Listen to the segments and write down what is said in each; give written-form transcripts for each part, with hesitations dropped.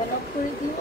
Fan of করে দিও।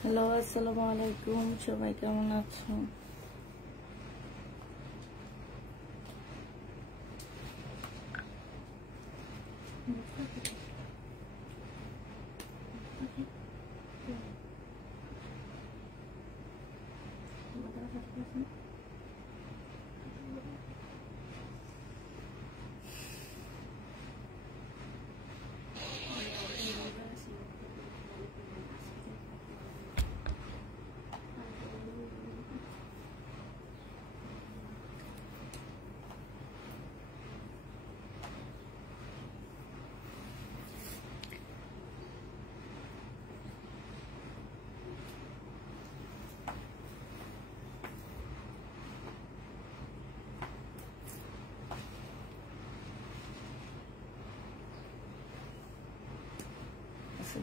Hello, আসসালামু আলাইকুম। সবাই কেমন আছো?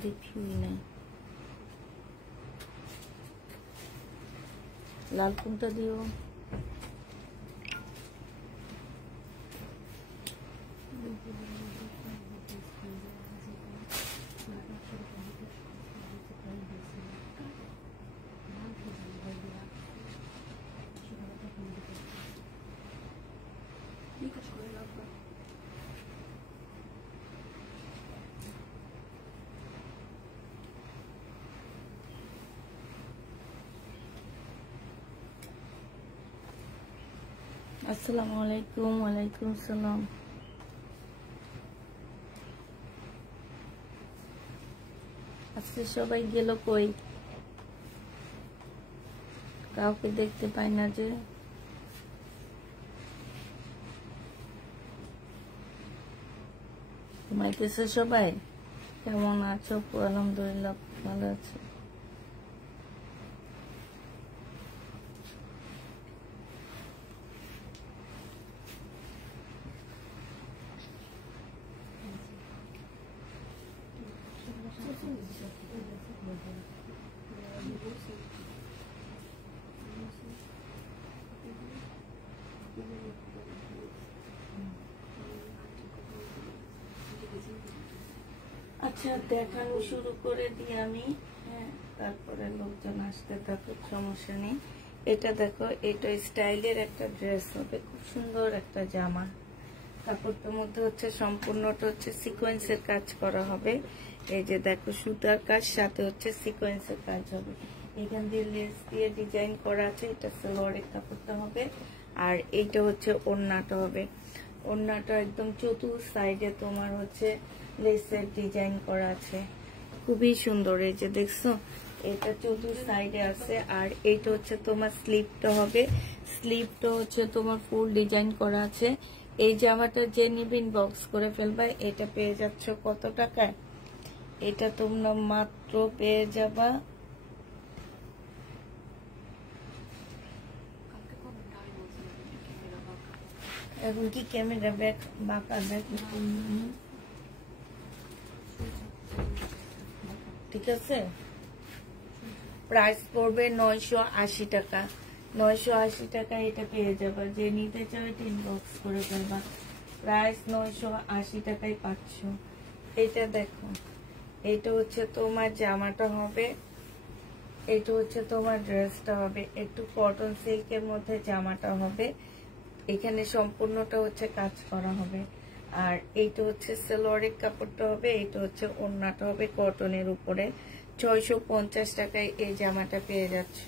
দেখি নাই লাল কোনটা দিও। আসসালামু আলাইকুম। ওয়ালাইকুম আসসালাম। আজকে সবাই গেল কই? কাউকে দেখতে পাই না যে। ঘুমাইতেছে সবাই? কেমন আছো? আলহামদুলিল্লাহ ভালো আছি। আচ্ছা, দেখানো শুরু করে দিই আমি। হ্যাঁ, তারপরে লোকজন আসতে থাকুক, সমস্যা নেই। এটা দেখো, এটা স্টাইলের একটা ড্রেস হবে, খুব সুন্দর একটা জামা। কাপড়টার মধ্যে হচ্ছে সম্পূর্ণটা হচ্ছে সিকোয়েন্সের কাজ করা হবে। এই যে দেখো, সুতার কাজ সাথে হচ্ছে সিকোয়েন্সের কাজ হবে। এখান দিয়ে লেস দিয়ে ডিজাইন করা আছে। এটা সালোয়ারের কাপড়টা হবে, আর এইটা হচ্ছে ওড়নাটা হবে। ওড়নাটা একদম চতুর সাইডে তোমার হচ্ছে লেসের ডিজাইন করা আছে, খুবই সুন্দর। এই যে দেখছো, এটা চতুর সাইডে আছে। আর এইটা হচ্ছে তোমার স্লিপটা হবে। স্লিপটা হচ্ছে তোমার ফুল ডিজাইন করা আছে। এই জামাটা যে নিবিন বক্স করে ফেলবা। এটা পেয়ে যাচ্ছ কত টাকায়? এটা তোমরা মাত্র পেয়ে যাবা এখন কি ক্যামেরা ব্যাক বাঁকা দেখ, ঠিক আছে? প্রাইস পড়বে 980 টাকা। 980 টাকা এটা পেয়ে যাবা। যে নিতে চাও এটা ইনবক্স করে ফেলবা। প্রাইস 980 টাকায় পাচ্ছ। এটা দেখো, এটা হচ্ছে তোমার জামাটা হবে, এটা হচ্ছে তোমার ড্রেসটা হবে। একটু কটন সিল্কের মধ্যে জামাটা হবে, এখানে সম্পূর্ণটা হচ্ছে কাজ করা হবে। আর এইটা হচ্ছে সালোয়ারের কাপড়টা হবে, এইটা হচ্ছে ওড়নাটা হবে কটনের উপরে। 650 টাকায় এই জামাটা পেয়ে যাচ্ছ।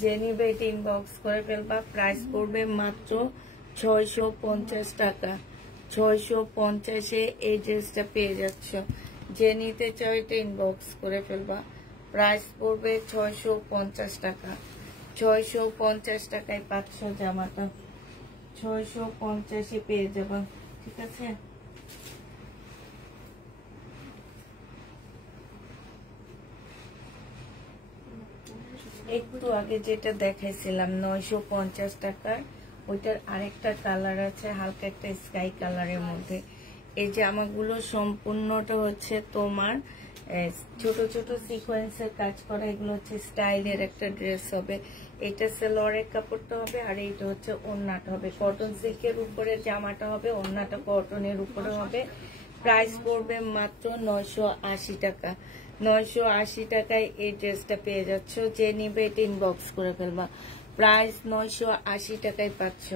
যে নিবে এটা ইনবক্স করে ফেলবা। প্রাইস পড়বে মাত্র 650 টাকা। 650-এ এই ড্রেসটা পেয়ে যাচ্ছ। যে নিতে চাও এটা ইনবক্স করে ফেলবা। প্রাইস পড়বে 650 টাকা। 650 টাকায় পাচ্ছ জামাটা। 650-এ পেয়ে যাবা, ঠিক আছে। একটু আগে যেটা দেখাইছিলাম 950 টাকার, ওইটার আরেকটা কালার আছে হালকা একটা স্কাই কালারের মধ্যে। এই জামাগুলো সম্পূর্ণটা হচ্ছে তোমার ছোট ছোট সিকোয়েন্সের কাজ করা। এগুলো হচ্ছে স্টাইলের একটা ড্রেস হবে। এটা সালোয়ারের কাপড়টা হবে, আর এইটা হচ্ছে ওড়নাটা হবে। কটন সিল্কের উপরে জামাটা হবে, ওড়নাটা কটনের উপরে হবে। প্রাইস পড়বে মাত্র 980 টাকা। 980 টাকায় এই ড্রেসটা পেয়ে যাচ্ছ। যে নিবে এটা ইনবক্স করে ফেলবা। প্রাইস 980 টাকায় পাচ্ছ।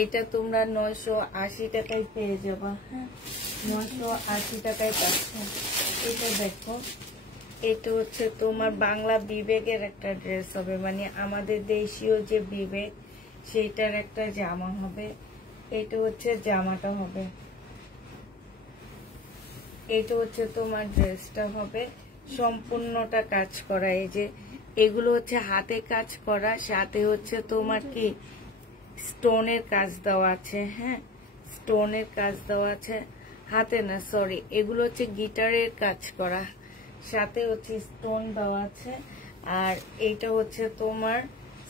এটা তোমরা 980 টাকায় পেয়ে যাবা। হ্যাঁ, 980 টাকায় পাচ্ছ। এটা দেখো, এটা হচ্ছে তোমার বাংলা বিবেকের একটা ড্রেস হবে, মানে আমাদের দেশীয় যে বিবেক সেইটার একটা জামা হবে। এটা হচ্ছে জামাটা হবে, এটা হচ্ছে তোমার ড্রেসটা হবে। সম্পূর্ণটা কাজ করা। এই যে এগুলো হচ্ছে হাতে কাজ করা, সাথে হচ্ছে তোমার কি স্টোনের কাজ দেওয়া আছে। হ্যাঁ, স্টোনের কাজ দেওয়া আছে, হাতে না সরি, এগুলো হচ্ছে গিটারের কাজ করা, সাথে হচ্ছে স্টোন দেওয়া আছে। আর এইটা হচ্ছে তোমার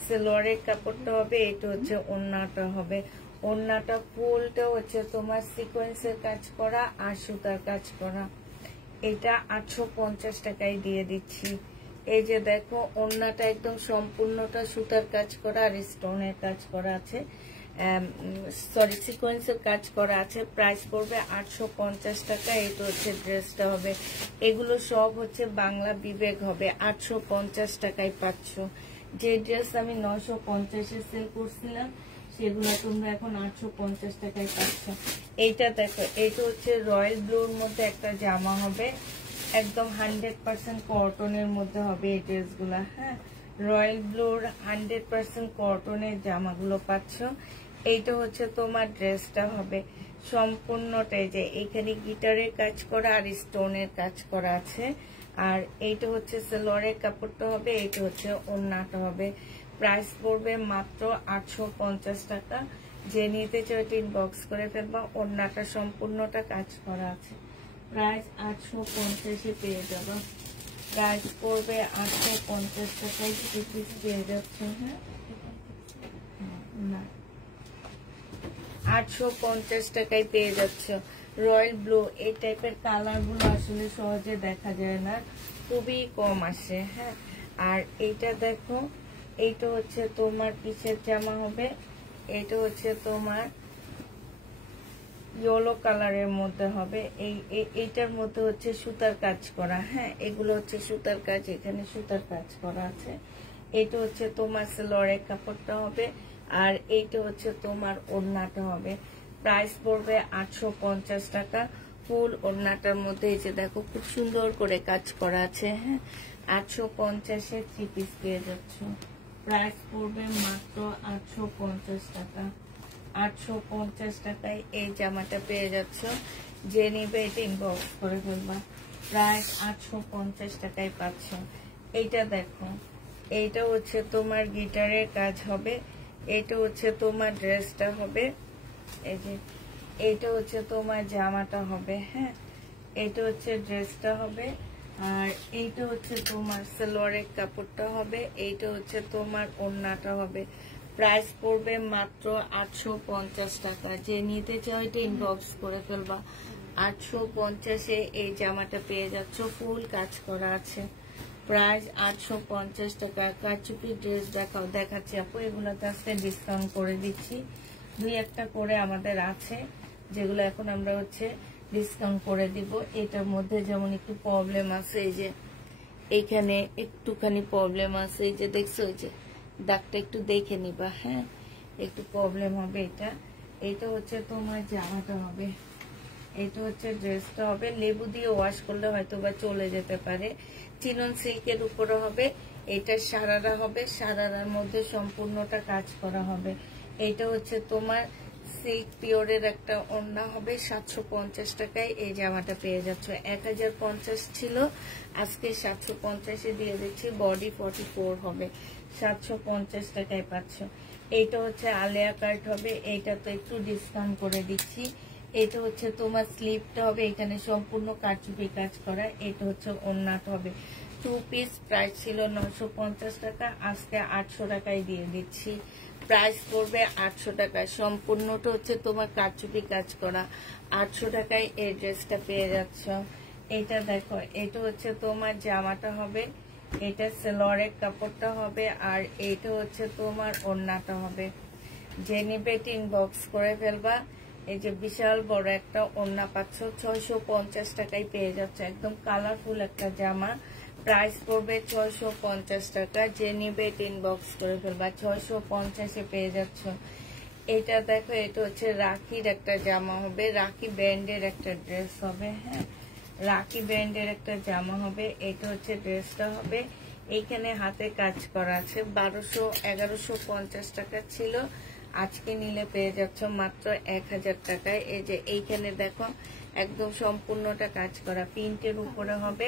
সালোয়ারের কাপড়টা হবে, এটা হচ্ছে ওড়নাটা হবে। ওড়নাটা ফুলটা হচ্ছে তোমার সিকোয়েন্সের কাজ করা আর সুতার কাজ করা। এটা 850 টাকায় দিয়ে দিচ্ছি। এই যে দেখো, ওড়নাটা একদম সম্পূর্ণটা সুতার কাজ করা আর স্টোনের কাজ করা আছে, সরি সিকোয়েন্সের কাজ করা আছে। প্রাইস পড়বে 850 টাকা। এটা হচ্ছে ড্রেসটা হবে। এগুলো সব হচ্ছে বাংলা বিবেক হবে। 850 টাকায় পাচ্ছ। যে ড্রেস আমি 950-এ সেল করছিলাম সেগুলো তোমরা এখন 850 টাকায় পাচ্ছ। এইটা দেখো, এইটা হচ্ছে রয়্যাল ব্লুর মধ্যে একটা জামা হবে, একদম 100% কটনের মধ্যে হবে এই ড্রেসগুলা। হ্যাঁ, রয়্যাল ব্লুর 100% কটনের জামাগুলো পাচ্ছ। এইটা হচ্ছে তোমার ড্রেসটা হবে সম্পূর্ণটাই। যে এখানে গিটারের কাজ করা আর স্টোনের কাজ করা আছে। আর এইটা হচ্ছে সালোয়ারের কাপড়টা হবে, এইটা হচ্ছে ওড়নাটা হবে। প্রাইস পড়বে মাত্র 850 টাকা। যে নিতে চাও এটা ইনবক্স করে ফেলবা। ওড়নাটা সম্পূর্ণটা কাজ করা আছে। প্রাইস 850-এ পেয়ে যাবো। প্রাইস পড়বে 850 টাকায় পিস পেয়ে যাচ্ছে। হ্যাঁ, না 850 টাকায় পেয়ে যাচ্ছ। রয়্যাল ব্লু এই টাইপের কালার গুলো আসলে সহজে দেখা যায় না, খুবই কম আসে। হ্যাঁ, আর এইটা দেখো, এইটা হচ্ছে তোমার পিসের জামা হবে, এটা হচ্ছে তোমার ইয়েলো কালারের মধ্যে হবে। এইটার মধ্যে হচ্ছে সুতার কাজ করা। হ্যাঁ, এগুলো হচ্ছে সুতার কাজ, এখানে সুতার কাজ করা আছে। এটা হচ্ছে তোমার সালোয়ারের কাপড়টা হবে, আর এইটা হচ্ছে তোমার ওড়নাটা হবে। প্রাইস পড়বে 850 টাকা। ফুল ওড়নাটার মধ্যে এই যে দেখো খুব সুন্দর করে কাজ করা আছে। হ্যাঁ, 850-এ 3 পিস পেয়ে যাচ্ছ। প্রাইস পড়বে মাত্র 850 টাকা। 850 টাকায় এই জামাটা পেয়ে যাচ্ছ। যে নিবে এটা ইনবক্স করে ফেলবা। প্রাইস 850 টাকায় পাচ্ছ। এইটা দেখো, এইটা হচ্ছে তোমার গিটারের কাজ হবে, এটা হচ্ছে তোমার ড্রেসটা হবে। এই যে এইটা হচ্ছে তোমার জামাটা হবে। হ্যাঁ, এটা হচ্ছে ড্রেসটা হবে, আর এইটা হচ্ছে তোমার সালোয়ারের কাপড়টা হবে, এইটা হচ্ছে তোমার ওড়নাটা হবে। প্রাইস পড়বে মাত্র 850 টাকা। যে নিতে চাও এটা ইনবক্স করে ফেলবা। 850-এ এই জামাটা পেয়ে যাচ্ছ। ফুল কাজ করা আছে, প্রাইস 850 টাকা। কারচুপি ড্রেস দেখাচ্ছি আপু, এগুলোতে আজকে ডিসকাউন্ট করে দিচ্ছি। দুই একটা করে আমাদের আছে যেগুলো এখন আমরা ডিসকাউন্ট করে দিব। এটার মধ্যে যেমন একটু প্রবলেম আছে, এই যে এইখানে একটুখানি প্রবলেম আছে, এই যে দেখছো, এই যে দাগটা একটু দেখে নিবা। হ্যাঁ, একটু প্রবলেম হবে। এটা তোমার জামাটা হবে, এটা ড্রেসটা হবে। লেবু দিয়ে ওয়াশ করলে হয়তো বা চলে যেতে পারে। চিনন সিল্কের উপরে হবে। এটা সারারা হবে, সারারার মধ্যে সম্পূর্ণটা কাজ করা হবে। এটা তোমার সিল্ক পিওরের একটা ওড়না হবে। 750 টাকায় এই জামাটা পেয়ে যাচ্ছ। 1050 ছিল, আজকে 750-এ দিয়ে দিচ্ছি। বডি 44 হবে, 750 টাকায় পাচ্ছ। এইটা আলিয়া কাট হবে, এইটা তো একটু ডিসকাউন্ট করে দিচ্ছি। এটা তোমার স্লিপটা হবে, এখানে সম্পূর্ণ কারচুপি কাজ করা। এটা ওড়নাটা হবে। 2 পিস প্রাইস ছিল 950 টাকা, আজকে 800 টাকায় দিয়ে দিচ্ছি। প্রাইস পড়বে 800 টাকা। সম্পূর্ণটা তোমার কারচুপি কাজ করা। 800 টাকায় এই ড্রেসটা পেয়ে যাচ্ছ। এটা দেখো, এটা তোমার জামাটা হবে, এটা সেলোয়ারের কাপড়টা হবে, আর এইটা তোমার ওড়নাটা হবে। যে নিবে ইনবক্স করে ফেলবা। এই যে বিশাল বড় একটা ওড়না পাচ্ছ, 650 টাকায় পেয়ে যাচ্ছে। একদম কালারফুল একটা জামা। প্রাইস পড়বে 650 টাকা। যে নিবে ইনবক্স করে ফেলবা। 650-এ পেয়ে যাচ্ছ। এটা দেখো, এটা রাখির একটা জামা হবে, রাখি ব্যান্ডের একটা ড্রেস হবে। হ্যাঁ, রাখি ব্যান্ডের একটা জামা হবে। এটা ড্রেসটা হবে। এইখানে হাতে কাজ করা আছে। 1150 টাকা ছিল, আজকে নিলে পেয়ে যাচ্ছ মাত্র 1000 টাকায়। এই যে এইখানে দেখো, একদম সম্পূর্ণটা কাজ করা প্রিন্টের উপরে হবে।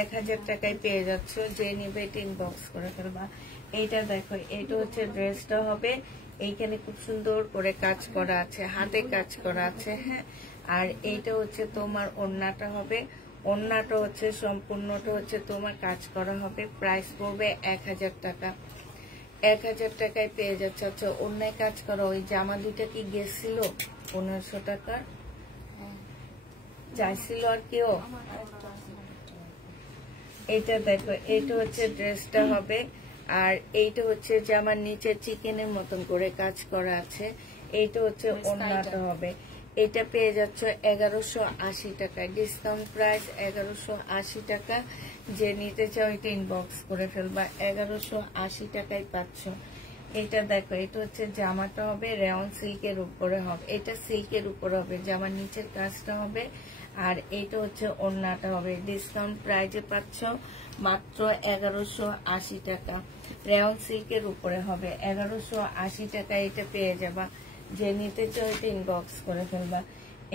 1000 টাকায় পেয়ে যাচ্ছ। যে নিবে ইনবক্স করে ফেলবা। এইটা দেখো, এটা ড্রেসটা হবে। এইখানে খুব সুন্দর করে কাজ করা আছে, হাতে কাজ করা আছে। হ্যাঁ, আর এইটা তোমার ওড়নাটা হবে। ওড়নাটা সম্পূর্ণটা তোমার কাজ করা হবে। প্রাইস পড়বে 1000 টাকা। 1000 টাকায় পেয়ে যাচ্ছে। অন্যায় কাজ করা। ওই জামা দুইটা কি গেছিল 1500 টাকার, চাইছিল আর কেউ। এটা দেখো, এটা ড্রেসটা হবে। আর এইটা জামার নিচে চিকেনের মতন করে কাজ করা আছে। এইটা ওড়নাটা হবে। এটা পেয়ে যাচ্ছ 1180 টাকায়। ডিসকাউন্ট প্রাইস 1180 টাকা। যে নিতে চাও এটা ইনবক্স করে ফেলবা। 1180 টাকায় পাচ্ছ। এটা দেখো, এটা জামাটা হবে, রেয়ন সিল্কের উপরে হবে। এটা সিল্কের উপরে হবে, জামার নিচের কাজটা হবে। আর এটা ওড়নাটা হবে। ডিসকাউন্ট প্রাইজে পাচ্ছ মাত্র 1180 টাকা। রেয়ন সিল্কের উপরে হবে, 1180 টাকায় এটা পেয়ে যাবা। যে নিতে চাও এটা ইনবক্স করে ফেলবা।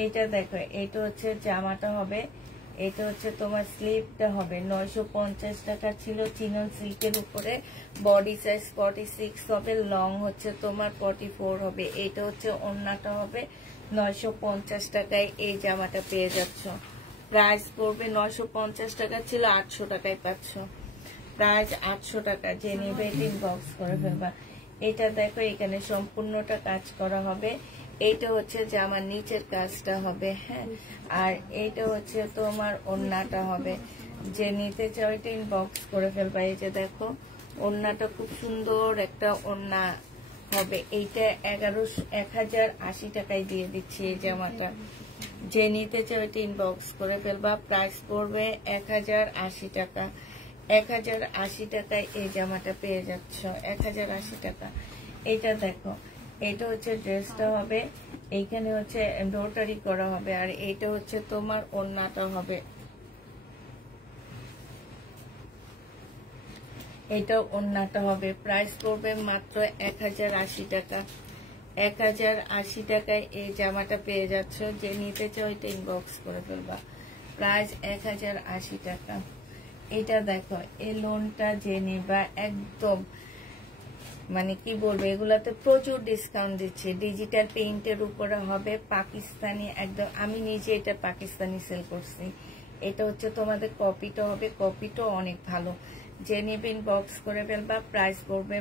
এটা দেখো, এটা জামাটা হবে। এটা তোমার স্লিপটা হবে। 950 টাকা ছিল, চিনন সিল্কের উপরে। বডি সাইজ 46 হবে, লং তোমার 44 হবে। এটা ওড়নাটা হবে। 950 টাকায় এই জামাটা পেয়ে যাচ্ছ। প্রাইস পড়বে 950 টাকা ছিল, 800 টাকায় পাচ্ছ। প্রাইস 800 টাকা। যে নেবে ইনবক্স করে ফেলবা। এটা দেখো, এখানে সম্পূর্ণটা কাজ করা হবে। এইটা জামার নিচের কাজটা হবে। হ্যাঁ, আর এইটা তোমার ওড়নাটা হবে। যে নিতে চাও এটা ইনবক্স করে ফেলবা। এই যে দেখো, ওড়নাটা খুব সুন্দর একটা ওড়না হবে। এইটা 1080 টাকায় দিয়ে দিচ্ছি এই জামাটা। যে নিতে চাও এটা ইনবক্স করে ফেলবা। প্রাইস পড়বে 1080 টাকা। 1080 টাকায় এই জামাটা পেয়ে যাচ্ছ। 1080 টাকা। এটা দেখো, এটা ড্রেসটা হবে। এইখানে এমব্রয়ডারি করা হবে। আর এইটা তোমার ওড়নাটা হবে। এটা ওড়নাটা হবে। প্রাইস পড়বে মাত্র 1080 টাকা। 1080 টাকায় এই জামাটা পেয়ে যাচ্ছ। যে নিতে চাও এটা ইনবক্স করে ফেলবা। প্রাইস 1080 টাকা। এটা দেখো, এই লোনটা যে নিবা একদম মানে কি বলবো, এগুলাতে প্রচুর ডিসকাউন্ট দিচ্ছে। ডিজিটাল পেইন্টের উপরে হবে, পাকিস্তানি একদম। আমি নিজে এটা পাকিস্তানি সেল করছি। এটা তোমাদের কপিটা হবে, কপিটা অনেক ভালো। যে নিবে ইনবক্স করে ফেলবা। প্রাইস পড়বে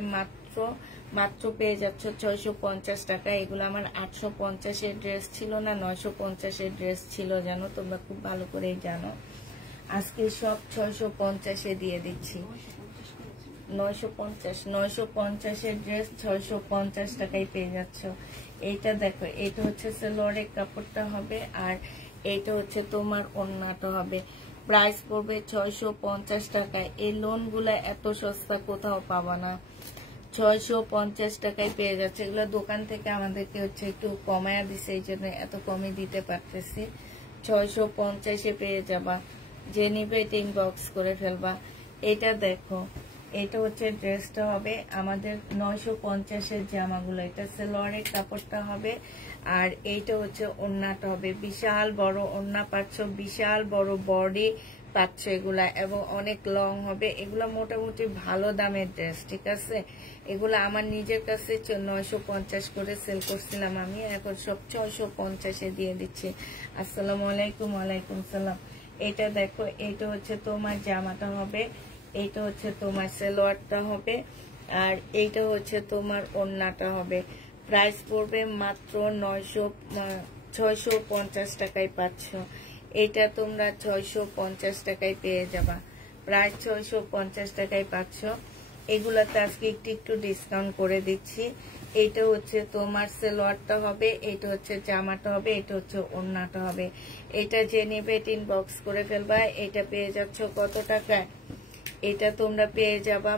মাত্র পেয়ে যাচ্ছ 650 টাকা। এগুলো আমার 850-এর ড্রেস ছিল না, 950-এর ড্রেস ছিল, জানো তোমরা খুব ভালো করেই জানো। আজকে সব 650-এ দিয়ে দিচ্ছি। 950-এর ড্রেস 650 টাকায় পেয়ে যাচ্ছ। এইটা দেখো, এটা হচ্ছে সালোয়ারের কাপড়টা হবে, আর এইটা হচ্ছে তোমার ওড়নাটা হবে। প্রাইস পড়বে 650 টাকায়। এই লোনগুলা এত সস্তা কোথাও পাবা না। 650 টাকায় পেয়ে যাচ্ছে। এগুলো দোকান থেকে আমাদেরকে হচ্ছে একটু কমায়া দিছে, এই জন্য এত কমে দিতে পারতেছি। 650-এ পেয়ে যাবা। যে নিবে এটা ইনবক্স করে ফেলবা। এটা দেখো, এটা হচ্ছে ড্রেসটা হবে আমাদের 950-এর জামাগুলো। এটা সালোয়ারের কাপড়টা হবে, আর এইটা হচ্ছে ওড়নাটা হবে। বিশাল বড় ওড়না পাচ্ছ, বিশাল বড় বডি পাচ্ছ এগুলা, এবং অনেক লং হবে। এগুলা মোটামুটি ভালো দামের ড্রেস, ঠিক আছে। এগুলা আমার নিজের কাছে 950 করে সেল করছিলাম আমি, এখন সব 650-এ দিয়ে দিচ্ছি। আসসালামু আলাইকুম। ওয়ালাইকুম সালাম। এটা দেখো, এটা হচ্ছে তোমার জামাটা হবে, এইটা হচ্ছে তোমার সালোয়ারটা হবে, আর এইটা হচ্ছে তোমার ওড়নাটা হবে। প্রাইস পড়বে মাত্র 650 টাকায় পাচ্ছ। এটা তোমরা 650 টাকায় পেয়ে যাবা। প্রায় 650 টাকায় পাচ্ছ। এগুলাতে আজকে একটু ডিসকাউন্ট করে দিচ্ছি। এটা হচ্ছে তোমার সালোয়ারটা হবে, এটা হচ্ছে জামাটা হবে, এটা হচ্ছে ওড়নাটা হবে। এটা যে নেবে ইনবক্স করে ফেলবা। এটা পেয়ে যাচ্ছ কত টাকায়? এটা তোমরা পেয়ে যাবা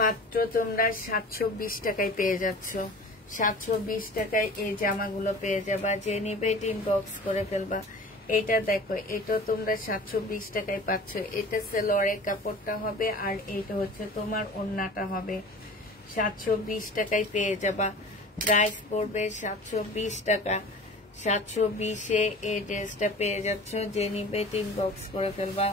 মাত্র তোমরা 720 টাকায় পেয়ে যাচ্ছ। 720 টাকায় এই জামাগুলো পেয়ে যাবা। যে নিবে ইনবক্স করে ফেলবা। এটা দেখো, এটা তোমরা 720 টাকায় পাচ্ছ। এটা সালোয়ারের কাপড়টা হবে, আর এইটা হচ্ছে তোমার ওড়নাটা হবে। 720 টাকায় পেয়ে যাবা। প্রাইস পড়বে 720 টাকা। 720-এ এই ড্রেসটা পেয়ে যাচ্ছ। যে নিবে ইনবক্স করে ফেলবা।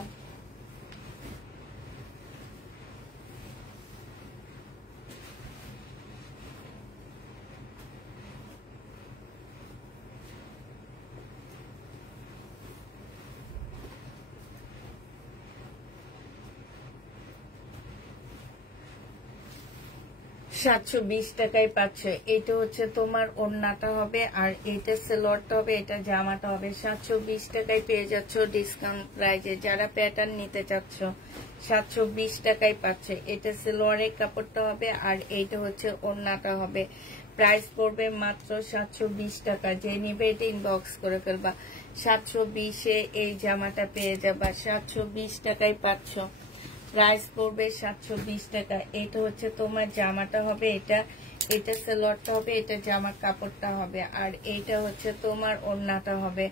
$720 টাকায় পাচ্ছ। এটা হচ্ছে তোমার ওড়নাটা হবে, আর এটা সালোয়ারটা হবে, এটা জামাটা হবে। 720 টাকায় পেয়ে যাচ্ছ ডিসকাউন্ট প্রাইজে। যারা প্যাটার্ন নিতে চাচ্ছ 720 টাকায় পাচ্ছ। এটা সালোয়ারের কাপড়টা হবে, আর এইটা হচ্ছে ওড়নাটা হবে। প্রাইস পড়বে মাত্র 720 টাকা। যে নিবে এটা ইনবক্স করে ফেলবা। 720-এ এই জামাটা পেয়ে যাবা। 720 টাকায় পাচ্ছ। প্রাইস পড়বে 720 টাকা। এটা হচ্ছে তোমার জামাটা হবে, এটা সালোয়ারটা হবে, এটা জামার কাপড়টা হবে, আর এইটা হচ্ছে তোমার ওড়নাটা হবে।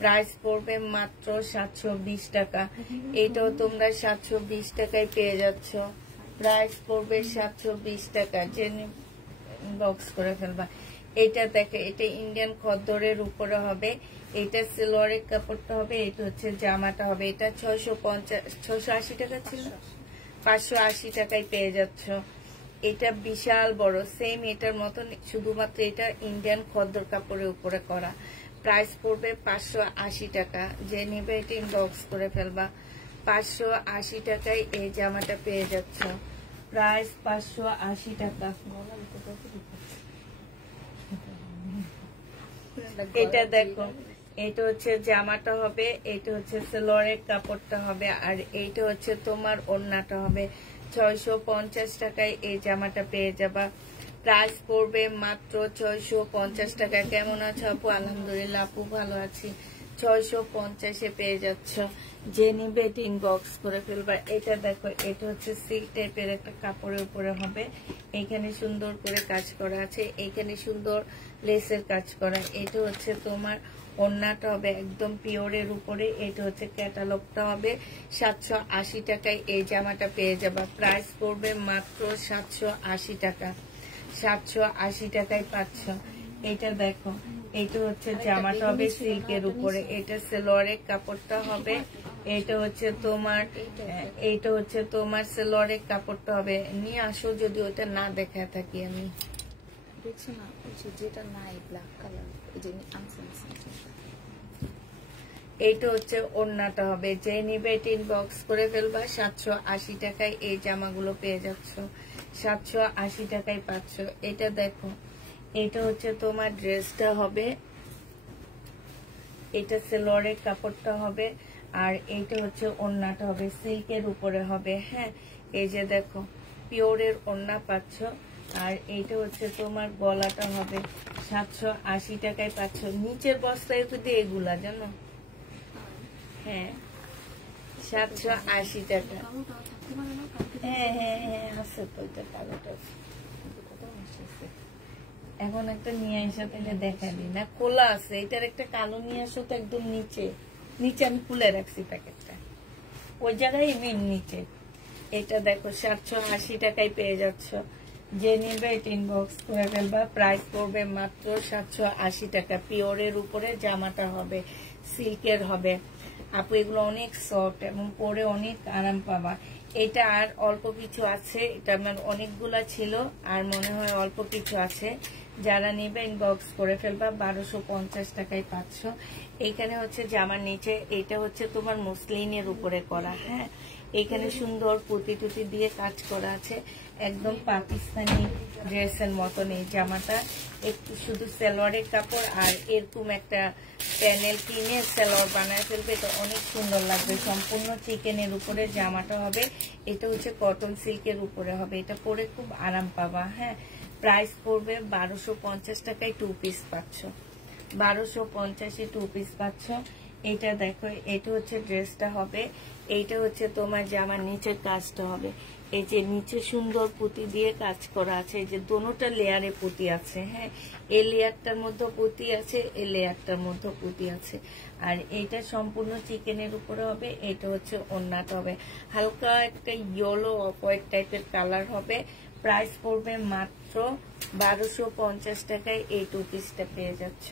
প্রাইস পড়বে মাত্র 720 টাকা। এটাও তোমরা 720 টাকায় পেয়ে যাচ্ছ। প্রাইস পড়বে 720 টাকা। যে বক্স করে ফেলবা। এটা দেখো, এটা ইন্ডিয়ান খদ্দরের উপরে হবে, এটা সালোয়ারের কাপড়টা হবে, এটা হচ্ছে জামাটা হবে। এটা 680 টাকা ছিল, 580 টাকায় পেয়ে যাচ্ছ। এটা বিশাল বড়, সেম এটার মতন, শুধুমাত্র এটা ইন্ডিয়ান খদ্দর কাপড়ের উপরে করা। প্রাইস পড়বে 580 টাকা। যে নেবে এটা ইনবক্স করে ফেলবা। 580 টাকায় এই জামাটা পেয়ে যাচ্ছ। প্রাইস 580 টাকা। এটা দেখো, এটা হচ্ছে জামাটা হবে, এটা হচ্ছে সালোয়ারের কাপড়টা হবে, আর এইটা হচ্ছে তোমার ওড়নাটা হবে। 650 টাকায় এই জামাটা পেয়ে যাবা। প্রাইস পড়বে মাত্র 650 টাকা। কেমন আছো আপু? আলহামদুলিল্লাহ আপু, ভালো আছি। 650-এ পেয়ে যাচ্ছ। যে নিবে এটা ইনবক্স করে ফেলবা। এটা দেখো, এটা হচ্ছে সিল্ক টাইপের একটা কাপড়ের উপরে হবে। এখানে সুন্দর করে কাজ করা আছে, এখানে সুন্দর লেসের কাজ করা। এটা হচ্ছে তোমার ওড়নাটা হবে একদম পিওরের উপরে। এটা হচ্ছে ক্যাটালগটা হবে। 780 টাকায় এই জামাটা পেয়ে যাবা। প্রাইস পড়বে মাত্র 780 টাকা। 780 টাকায় পাচ্ছ। এটা দেখো, এটা হচ্ছে জামাটা হবে সিল্কের উপরে, এটা সালোয়ারের কাপড়টা হবে, এটা হচ্ছে তোমার সালোয়ারের কাপড়টা হবে। নিয়ে আসো, যদি ওটা না দেখা থাকি আমি। দেখছো না, যেটা নাই ব্ল্যাক কালার, এইটা হচ্ছে ওড়নাটা হবে। যে নিবে এটা ইনবক্স করে ফেলবা। 780 টাকায় এই জামাগুলো পেয়ে যাচ্ছ। 780 টাকায় পাচ্ছ। এটা দেখো, এটা হচ্ছে তোমার ড্রেসটা হবে, এটা সেলোয়ারের কাপড়টা হবে, আর এইটা হচ্ছে ওড়নাটা হবে সিল্কের উপরে হবে। হ্যাঁ, এই যে দেখো পিওরের ওড়না পাচ্ছ, আর এইটা হচ্ছে তোমার গলাটা হবে 780 টাকায় পাচ্ছ। নিচের বস্তায় কিন্তু এগুলা জানো, হ্যাঁ 780 টাকা। হ্যাঁ হ্যাঁ হ্যাঁ আছে তো, এটা কালোটা এখন একটা নিয়ে আসো তাহলে দেখাবি না, খোলা আছে। এটার একটা কালো নিয়ে আসো তো, একদম নিচে নিচে আমি খুলে রাখছি প্যাকেটটা, ওই জায়গায় মেন নিচে। এটা দেখো 780 টাকায় পেয়ে যাচ্ছ। যে নিবে এটা ইনবক্স করে ফেলবা। প্রাইস পড়বে মাত্র 780 টাকা। পিওরের উপরে জামাটা হবে, সিল্কের হবে। আপু এগুলো অনেক সফট এবং পরে অনেক আরাম পাবা। এটা আর অল্প কিছু আছে, এটা আমার অনেকগুলা ছিল, আর মনে হয় অল্প কিছু আছে। যারা নেবে ইনবক্স করে ফেলবা। 1250 টাকায় পাচ্ছ। এইখানে হচ্ছে জামার নিচে, এটা হচ্ছে তোমার মসলিনের উপরে করা। হ্যাঁ, এখানে সুন্দর পুঁতি টুতি দিয়ে কাজ করা আছে, একদম পাকিস্তানি ড্রেসের মতন। এই জামাটা একটু শুধু সালোয়ারের কাপড়, আর এরকম একটা প্যানেল কিনে সালোয়ার বানায় ফেলবে, এটা অনেক সুন্দর লাগবে। সম্পূর্ণ চিকেনের উপরে জামাটা হবে। এটা হচ্ছে কটন সিল্কের উপরে হবে, এটা পরে খুব আরাম পাবা। হ্যাঁ, প্রাইস পড়বে 1250 টাকায় 2 পিস পাচ্ছ। 1250-এ 2 পিস পাচ্ছ। এটা দেখো, এটা হচ্ছে ড্রেসটা হবে। এইটা হচ্ছে তোমার জামার নিচের কাজটা হবে। এই যে নিচে সুন্দর পুঁতি দিয়ে কাজ করা আছে, এই যে দোনোটা লেয়ারে পুঁতি আছে। হ্যাঁ, এই লেয়ারটার মধ্যে পুঁতি আছে, এই লেয়ারটার মধ্যে পুঁতি আছে। আর এইটা সম্পূর্ণ চিকেনের উপরে হবে। এটা হচ্ছে ওড়নাটা হবে, হালকা একটা ইয়েলো অফ হোয়াইট টাইপের কালার হবে। প্রাইস পড়বে মাত্র 1250 টাকায় এই 2 পিসটা পেয়ে যাচ্ছ।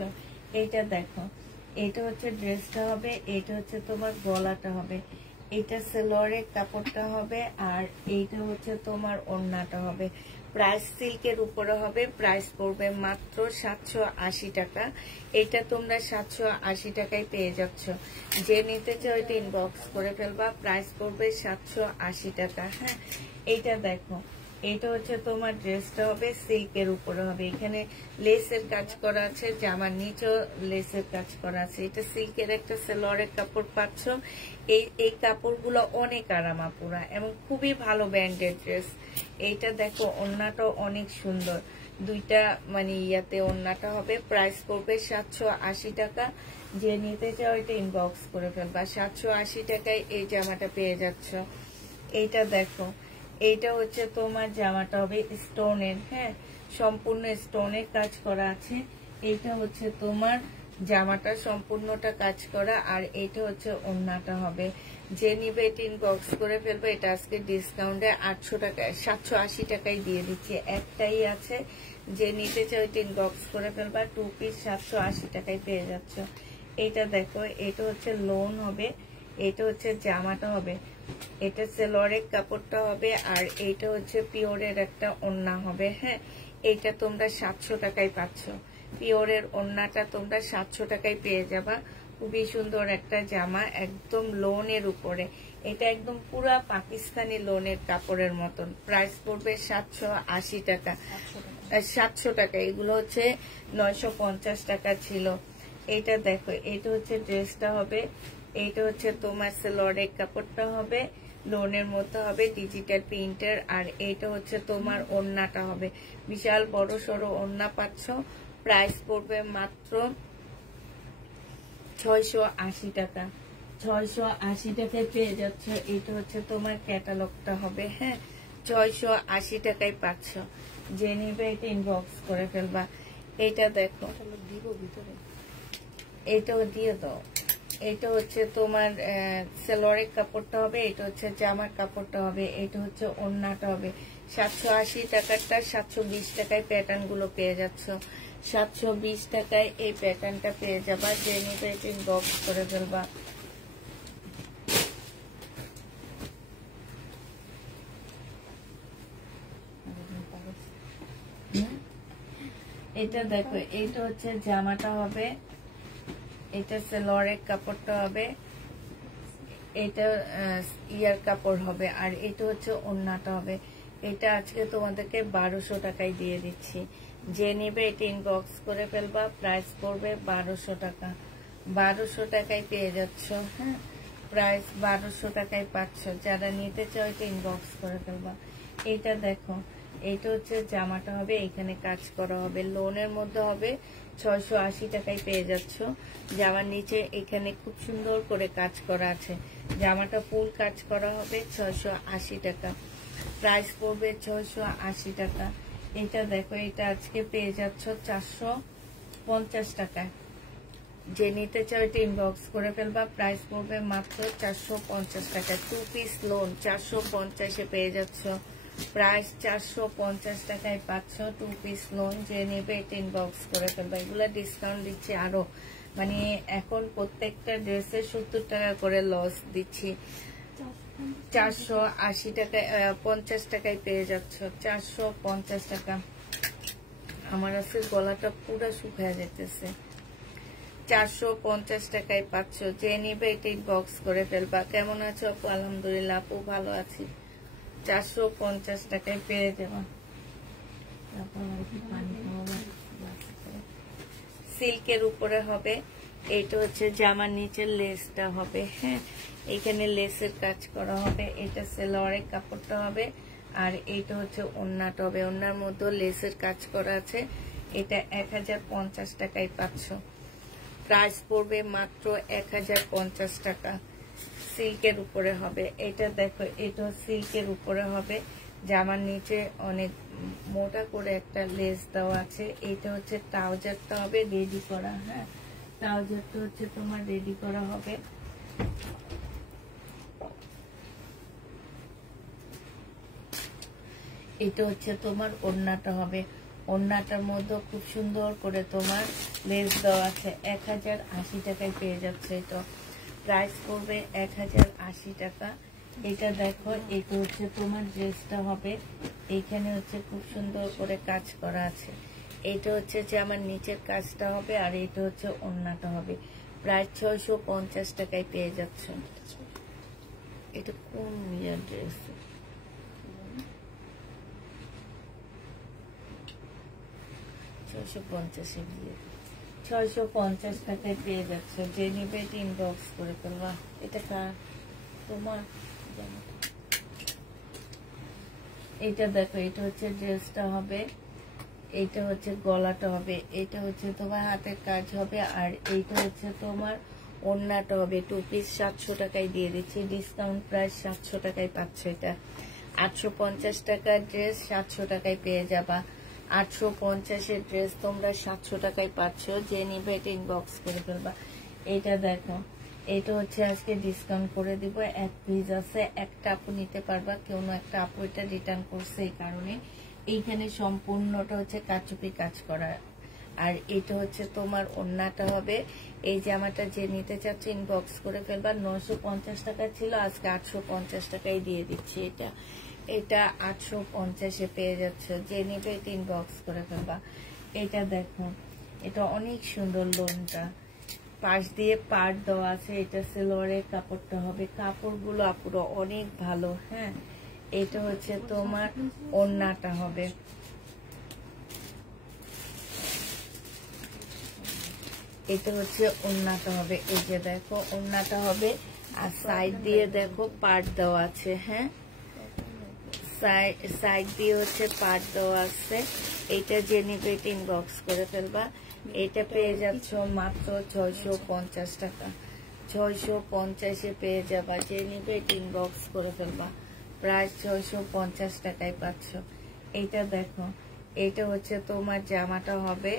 এইটা দেখো, এটা হচ্ছে ড্রেসটা হবে, এটা হচ্ছে তোমার গলাটা হবে, এটা সালোয়ারের কাপড়টা হবে, আর এইটা হচ্ছে তোমার ওড়নাটা হবে। প্রাইস সিল্কের উপরে হবে। প্রাইস পড়বে মাত্র 780 টাকা। এটা তোমরা 780 টাকায় পেয়ে যাচ্ছ। যে নিতে চাও এটা ইনবক্স করে ফেলবা। প্রাইস পড়বে 780 টাকা। হ্যাঁ, এইটা দেখো, এটা হচ্ছে তোমার ড্রেসটা হবে, সিল্কের উপরে হবে। এখানে লেসের কাজ করা আছে, জামার নিচেও লেসের কাজ করা আছে। এটা সিল্কের একটা সালোয়ারের কাপড় পাচ্ছ। এই কাপড়গুলো অনেক আরাম আপুরা, এবং খুবই ভালো ব্র্যান্ডের ড্রেস। এইটা দেখো, ওড়নাটাও অনেক সুন্দর, দুইটা মানে ইয়াতে ওড়নাটা হবে। প্রাইস পড়বে 780 টাকা। যে নিতে চাও এটা ইনবক্স করে ফেলবা। 780 টাকায় এই জামাটা পেয়ে যাচ্ছ। এইটা দেখো, এইটা হচ্ছে তোমার জামাটা হবে স্টোনের। হ্যাঁ, সম্পূর্ণ স্টোনের কাজ করা আছে। এইটা হচ্ছে তোমার জামাটা সম্পূর্ণটা কাজ করা, আর এইটা হচ্ছে ওড়নাটা হবে। যে নিবে এটা ইনবক্স করে ফেলবে। এটা আজকে ডিসকাউন্টে 800 টাকায় 780 টাকায় দিয়ে দিচ্ছি। একটাই আছে, যে নিতে চাও এটা ইনবক্স করে ফেলবা। 2 পিস 780 টাকায় পেয়ে যাচ্ছ। এইটা দেখো, এটা হচ্ছে লোন হবে, এটা হচ্ছে জামাটা হবে, এটা সালোয়ারের কাপড়টা হবে, আর এইটা হচ্ছে পিওরের একটা ওড়না হবে। হ্যাঁ, এইটা তোমরা 700 টাকায় পাচ্ছ। পিওরের ওড়নাটা তোমরা 700 টাকায় পেয়ে যাবা। খুবই সুন্দর একটা জামা, একদম লোনের উপরে। এটা একদম পুরা পাকিস্তানি লোনের কাপড়ের মতন। প্রাইস পড়বে 780 টাকা। 700 টাকা। এগুলো হচ্ছে 950 টাকা ছিল। এইটা দেখো, এটা হচ্ছে ড্রেসটা হবে, এইটা হচ্ছে তোমার সালোয়ারের কাপড়টা হবে, লোনের মতো হবে, ডিজিটাল প্রিন্টের। আর এইটা হচ্ছে তোমার ওড়নাটা হবে, বিশাল বড় সড়ো ওড়না পাচ্ছ। প্রাইস পড়বে মাত্র 680 টাকা। 680 টাকায় পেয়ে যাচ্ছ। এটা হচ্ছে তোমার ক্যাটালগটা হবে। হ্যাঁ, 680 টাকায় পাচ্ছ। যে নিবে এটা ইনবক্স করে ফেলবা। এইটা দেখো, দিব ভিতরে, এইটাও দিয়ে দাও। এটা হচ্ছে তোমার সালোয়ারের কাপড়টা হবে, এটা হচ্ছে জামার কাপড়টা হবে, এটা হচ্ছে ওড়নাটা হবে। 780 টাকারটা 720 টাকায় প্যাটার্ন গুলো পেয়ে যাচ্ছ। 720 টাকায় এই প্যাটার্নটা পেয়ে যাবা। যে নিবে এটা ইনবক্স করে ফেলবা। এটা দেখো, এটা হচ্ছে জামাটা হবে, এটা সালোয়ারের কাপড়টা হবে, এটা ইয়ার কাপড় হবে, আর এটা হচ্ছে ওড়নাটা হবে। এটা আজকে তোমাদেরকে 1200 টাকায় দিয়ে দিচ্ছি। যে নেবে এটা ইনবক্স করে ফেলবা। প্রাইস পড়বে 1200 টাকা। 1200 টাকায় পেয়ে যাচ্ছ। হ্যাঁ, প্রাইস 1200 টাকায় পাচ্ছ। যারা নিতে চাও এটা ইনবক্স করে ফেলবা। এইটা দেখো, এইটা হচ্ছে জামাটা হবে, এখানে কাজ করা হবে, লোনের মধ্যে হবে, 680 টাকায় পেয়ে যাচ্ছ। জামার নিচে এখানে খুব সুন্দর করে কাজ করা আছে। জামাটা ফুল কাজ করা হবে, 680 টাকা। প্রাইস পড়বে 680 টাকা। এটা দেখো, এটা আজকে পেয়ে যাচ্ছ 450 টাকায়। যে নিতে চাও এটা ইনবক্স করে ফেলবা। প্রাইস পড়বে মাত্র 450 টাকায়। 2 পিস লোন 450-এ পেয়ে যাচ্ছ। প্রাইস 450 টাকায় পাচ্ছ 2 পিস লোন। যে নেবে এটা ইনবক্স করে ফেলবা। এগুলা ডিসকাউন্ট দিচ্ছি আরো, মানে এখন প্রত্যেকটা ড্রেসে 70 টাকা করে লস দিচ্ছি। 480 টাকায় 50 টাকায় পেয়ে যাচ্ছ। 450 টাকা। আমার আজকে গলাটা পুরো শুকিয়ে যেতেছে। 450 টাকায় পাচ্ছ। যে নিবে এটা ইনবক্স করে ফেলবা। কেমন আছো আপু? আলহামদুলিল্লাহ আপু, ভালো আছি। 450 টাকায় পেয়ে যাবা। সিল্কের উপরে হবে। এইটা হচ্ছে জামার নিচের লেসটা হবে। হ্যাঁ, এখানে লেসের কাজ করা হবে। এটা সেলোয়ারের কাপড়টা হবে, আর এইটা হচ্ছে ওড়নাটা হবে। ওড়নার মধ্যে লেসের কাজ করা আছে। এটা 1050 টাকায় পাচ্ছ। প্রাইস পড়বে মাত্র 1050 টাকা। সিল্কের উপরে হবে। এটা দেখো, এটা সিল্কের উপরে হবে। জামার নিচে অনেক মোটা করে একটা লেস দেওয়া আছে। এটা হচ্ছে ট্রাউজারটা হবে রেডি করা। হ্যাঁ, ট্রাউজারটা হচ্ছে তোমার রেডি করা হবে। এটা হচ্ছে তোমার ওড়নাটা হবে। ওড়নাটার মধ্যে খুব সুন্দর করে তোমার লেস দেওয়া আছে। 1080 টাকায় পেয়ে যাচ্ছে। এটা প্রাইস পড়বে 1080 টাকা। এটা দেখো, এটা হচ্ছে তোমার ড্রেসটা হবে। এইখানে হচ্ছে খুব সুন্দর করে কাজ করা আছে। এটা হচ্ছে যে আমার নিচের কাজটা হবে, আর এটা হচ্ছে ওড়নাটা হবে। প্রায় 650 টাকায় পেয়ে যাচ্ছ। এটা কোন ইয়ার ড্রেস? 650 টাকায় পেয়ে যাচ্ছ। যে নিবে এটা ইনবক্স করে ফেলবা। এটা কার? তোমার। এটা দেখো, এটা হচ্ছে ড্রেসটা হবে, এইটা হচ্ছে গলাটা হবে, এটা হচ্ছে তোমার হাতের কাজ হবে, আর এইটা হচ্ছে তোমার ওড়নাটা হবে। 2 পিস 700 টাকায় দিয়ে দিচ্ছি। ডিসকাউন্ট প্রাইস 700 টাকায় পাচ্ছ। এটা 850 টাকার ড্রেস 700 টাকায় পেয়ে যাবা। 850-এর ড্রেস তোমরা 700 টাকায় পাচ্ছ। যে নিবে এটা ইনবক্স করে ফেলবা। এটা দেখো, এটা হচ্ছে আজকে ডিসকাউন্ট করে দিব। 1 পিস আছে, একটা আপু নিতে পারবা। কেউ না একটা আপু এটা রিটার্ন করছে, এই কারণে। এইখানে সম্পূর্ণটা হচ্ছে কাচুপি কাজ করা, আর এটা হচ্ছে তোমার ওড়নাটা হবে। এই জামাটা যে নিতে চাচ্ছে ইনবক্স করে ফেলবা। 950 টাকা ছিল, আজকে 850 টাকায় দিয়ে দিচ্ছি। এটা 850-এ পেয়ে যাচ্ছে। যে নিবে এটা ইনবক্স করে ফেলবা। এটা দেখো, এটা অনেক সুন্দর লোনটা, পাশ দিয়ে পাট দেওয়া আছে। এটা সেলোয়ারের কাপড়টা হবে। কাপড়গুলো আপুরো অনেক ভালো। হ্যাঁ, এটা হচ্ছে তোমার ওড়নাটা হবে। এটা হচ্ছে ওড়নাটা হবে। এই যে দেখো, ওড়নাটা হবে, আর সাইড দিয়ে দেখো পাট দেওয়া আছে। হ্যাঁ, সাইড দিয়ে হচ্ছে পাট দেওয়া আছে। এটা যে নিবে এটা ইনবক্স করে ফেলবা। এটা পেয়ে যাচ্ছ মাত্র 650 টাকা। 650-এ পেয়ে যাবা। যে নিবে এটা ইনবক্স করে ফেলবা। প্রায় 650 টাকায় পাচ্ছ। এইটা দেখো, এইটা হচ্ছে তোমার জামাটা হবে,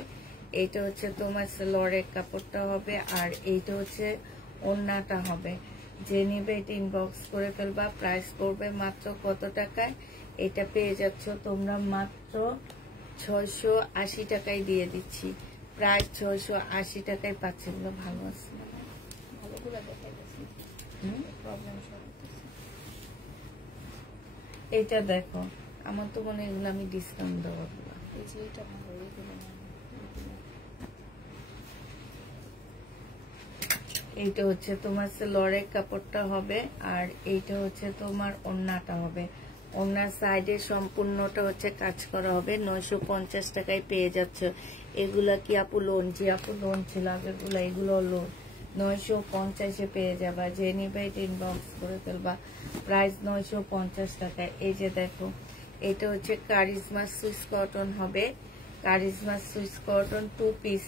এইটা হচ্ছে তোমার সেলোয়ারের কাপড়টা হবে, আর এইটা হচ্ছে ওড়নাটা হবে। যে নিবে এটা ইনবক্স করে ফেলবা। প্রাইস পড়বে মাত্র কত টাকায়? এটা পেয়ে যাচ্ছ তোমরা মাত্র 680 টাকায় দিয়ে দিচ্ছি। প্রায় 680 টাকায় পাচ্ছে। এগুলো ভালো আছে, এটা দেখো, আমার তো মনে হয় এগুলো আমি ডিসকাউন্ট দেবো। এইটা হচ্ছে তোমার সেলোয়ারের কাপড়টা হবে, আর এইটা হচ্ছে তোমার ওড়নাটা হবে। ওড়নার সাইডে সম্পূর্ণটা হচ্ছে কাজ করা হবে। 950 টাকায় পেয়ে যাচ্ছে। এগুলা কি আপু লোন? জি আপু, লোন ছিল আগেরগুলা, এগুলো লোন। 950-এ পেয়ে যাবা। যে নিবে এটা ইনবক্স করে ফেলবা। প্রাইস 950 টাকা। এই যে দেখো, এটা হচ্ছে কারিজমা সুইস কটন হবে। কারিজমা সুইস কটন 2 পিস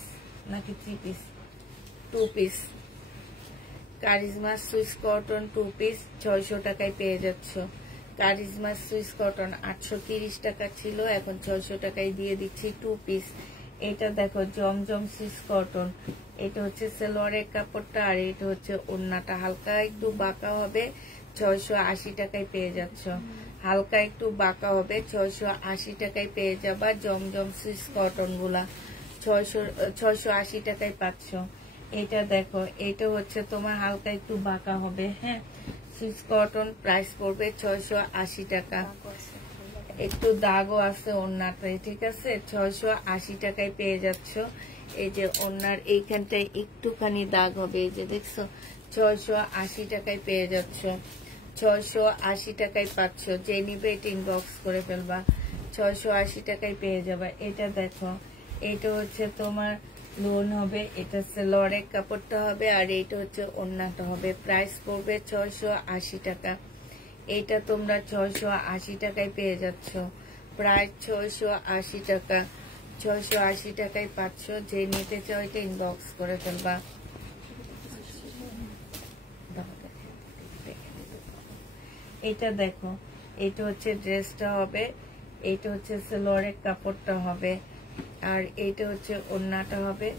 নাকি 3 piece? 2 piece. Charisma Swiss cotton 2 piece 600 টাকায় পেয়ে যাচ্ছ। কারিজমা সুইস কটন 830 টাকা ছিল, এখন 600 টাকায় দিয়ে দিচ্ছি 2 পিস। এটা দেখো জমজম সুইস কটন, এটা হচ্ছে সালোয়ারের কাপড়টা, আর এটা হচ্ছে ওড়নাটা। হালকা একটু বাঁকা হবে, 680 টাকায় পেয়ে যাচ্ছ। হালকা একটু বাঁকা হবে, 680 টাকায় পেয়ে যাবা। জমজম সুইস কটন গুলা 680 টাকায় পাচ্ছ। এটা দেখো, এটা হচ্ছে তোমার হালকা একটু বাঁকা হবে, হ্যাঁ, সুইস কটন। প্রাইস পড়বে 680 টাকা। একটু দাগও আছে ওড়নাটায়, ঠিক আছে। 680 টাকায় পেয়ে যাচ্ছ। এই যে ওড়নার এইখানটায় একটুখানি দাগ হবে, এই যে দেখছো, 680 টাকায় পেয়ে যাচ্ছ। 680 টাকায় পাচ্ছ। যে নিবে এটা ইনবক্স করে ফেলবা। 680 টাকায় পেয়ে যাবা। এটা দেখো, এটা হচ্ছে তোমার লোন হবে, এটা সালোয়ারের কাপড়টা হবে, আর এটা হচ্ছে ওড়নাটা হবে। প্রাইস পড়বে 680 টাকা। এটা তোমরা 680 টাকায় পেয়ে যাচ্ছ। প্রায় 680 টাকা। 680 টাকায় পাচ্ছ। যে নিতে চাও এটা ইনবক্স করে ফেলবা। এটা দেখো, এটা হচ্ছে ড্রেসটা হবে, এটা হচ্ছে সালোয়ারের কাপড়টা হবে, আর এটা হচ্ছে ওড়নাটা হবে।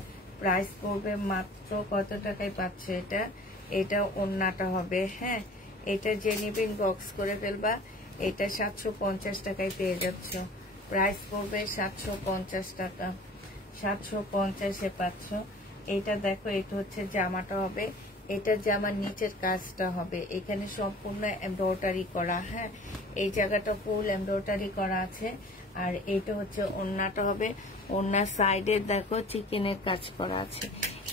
প্রাইস পড়বে মাত্র কত টাকায় পাচ্ছ এটা? এটা ওড়নাটা হবে, হ্যাঁ। এটা যে নিবে ইনবক্স করে ফেলবা। এটা 750 টাকায় পেয়ে যাচ্ছ। প্রাইস পড়বে 750 টাকা। 750-এ পাচ্ছ। এটা দেখো, এটা হচ্ছে জামাটা হবে, এটা জামার নিচের কাজটা হবে, এখানে সম্পূর্ণ এমব্রয়ডারি করা, হ্যাঁ, এই জায়গাটা ফুল এমব্রয়ডারি করা আছে। আর এটা হচ্ছে ওড়নাটা হবে, ওড়নার সাইডে দেখো চিকেনের কাজ করা আছে।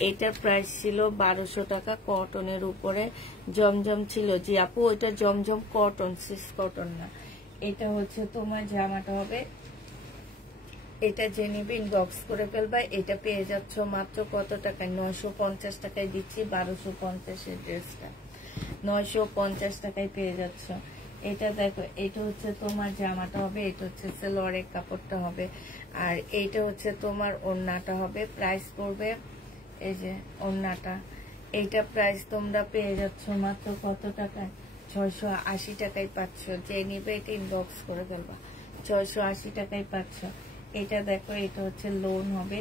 এটার প্রাইস ছিল 1200 টাকা। কটনের উপরে জমজম ছিল। জি আপু, ওইটা জমজম কটন, সুইস কটন না। এটা হচ্ছে তোমার জামাটা হবে। এটা যে নিবে ইনবক্স করে ফেলবা। এটা পেয়ে যাচ্ছ মাত্র কত টাকায়? 950 টাকায় দিচ্ছি। 1250-এর ড্রেসটা 950 টাকায় পেয়ে যাচ্ছ। এটা দেখো, এটা হচ্ছে তোমার জামাটা হবে, এটা হচ্ছে সালোয়ারের কাপড়টা হবে, আর এইটা হচ্ছে তোমার ওড়নাটা হবে। প্রাইস পড়বে, এই যে ওড়নাটা, এইটা প্রাইস তোমরা পেয়ে যাচ্ছ মাত্র কত টাকায়? 680 টাকায় পাচ্ছ। যে নিবে এটা ইনবক্স করে ফেলবা। 680 টাকায় পাচ্ছ। এটা দেখো, এটা হচ্ছে লোন হবে,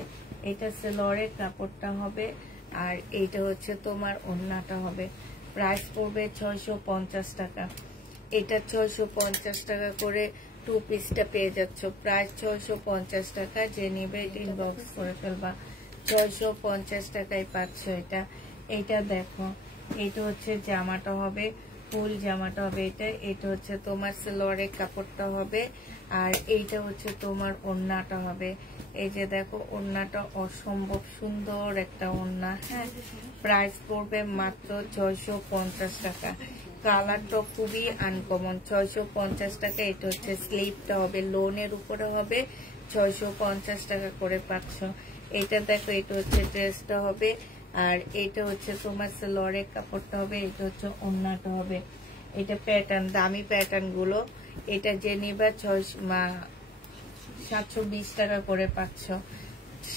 এটা সালোয়ারের কাপড়টা হবে, আর এইটা হচ্ছে তোমার ওড়নাটা হবে। প্রাইস পড়বে 650 টাকা। এটা 650 টাকা করে 2 পিসটা পেয়ে যাচ্ছ। প্রাইস 650 টাকা। যে নিবে এটা ইনবক্স করে ফেলবা। 650 টাকায় পাচ্ছ এটা। এটা দেখো, এটা হচ্ছে জামাটা হবে, ফুল জামাটা হবে এটা। এটা হচ্ছে তোমার সালোয়ারের কাপড়টা হবে, আর এইটা হচ্ছে তোমার ওড়নাটা হবে। এই যে দেখো, ওড়নাটা অসম্ভব সুন্দর একটা ওড়না, হ্যাঁ। প্রাইস পড়বে মাত্র 650 টাকা। কালারটা খুবই আনকমন। 650 টাকা। এটা হচ্ছে স্লিপটা হবে, লোনের উপরে হবে। 650 টাকা করে পাচ্ছ। এটা দেখো, এটা হচ্ছে ড্রেসটা হবে, আর এটা হচ্ছে তোমার সালোয়ারের কাপড়টা হবে, এটা হচ্ছে ওড়নাটা হবে। এটা প্যাটার্ন, দামি প্যাটার্ন গুলো। এটা যে নিবা 720 টাকা করে পাচ্ছ।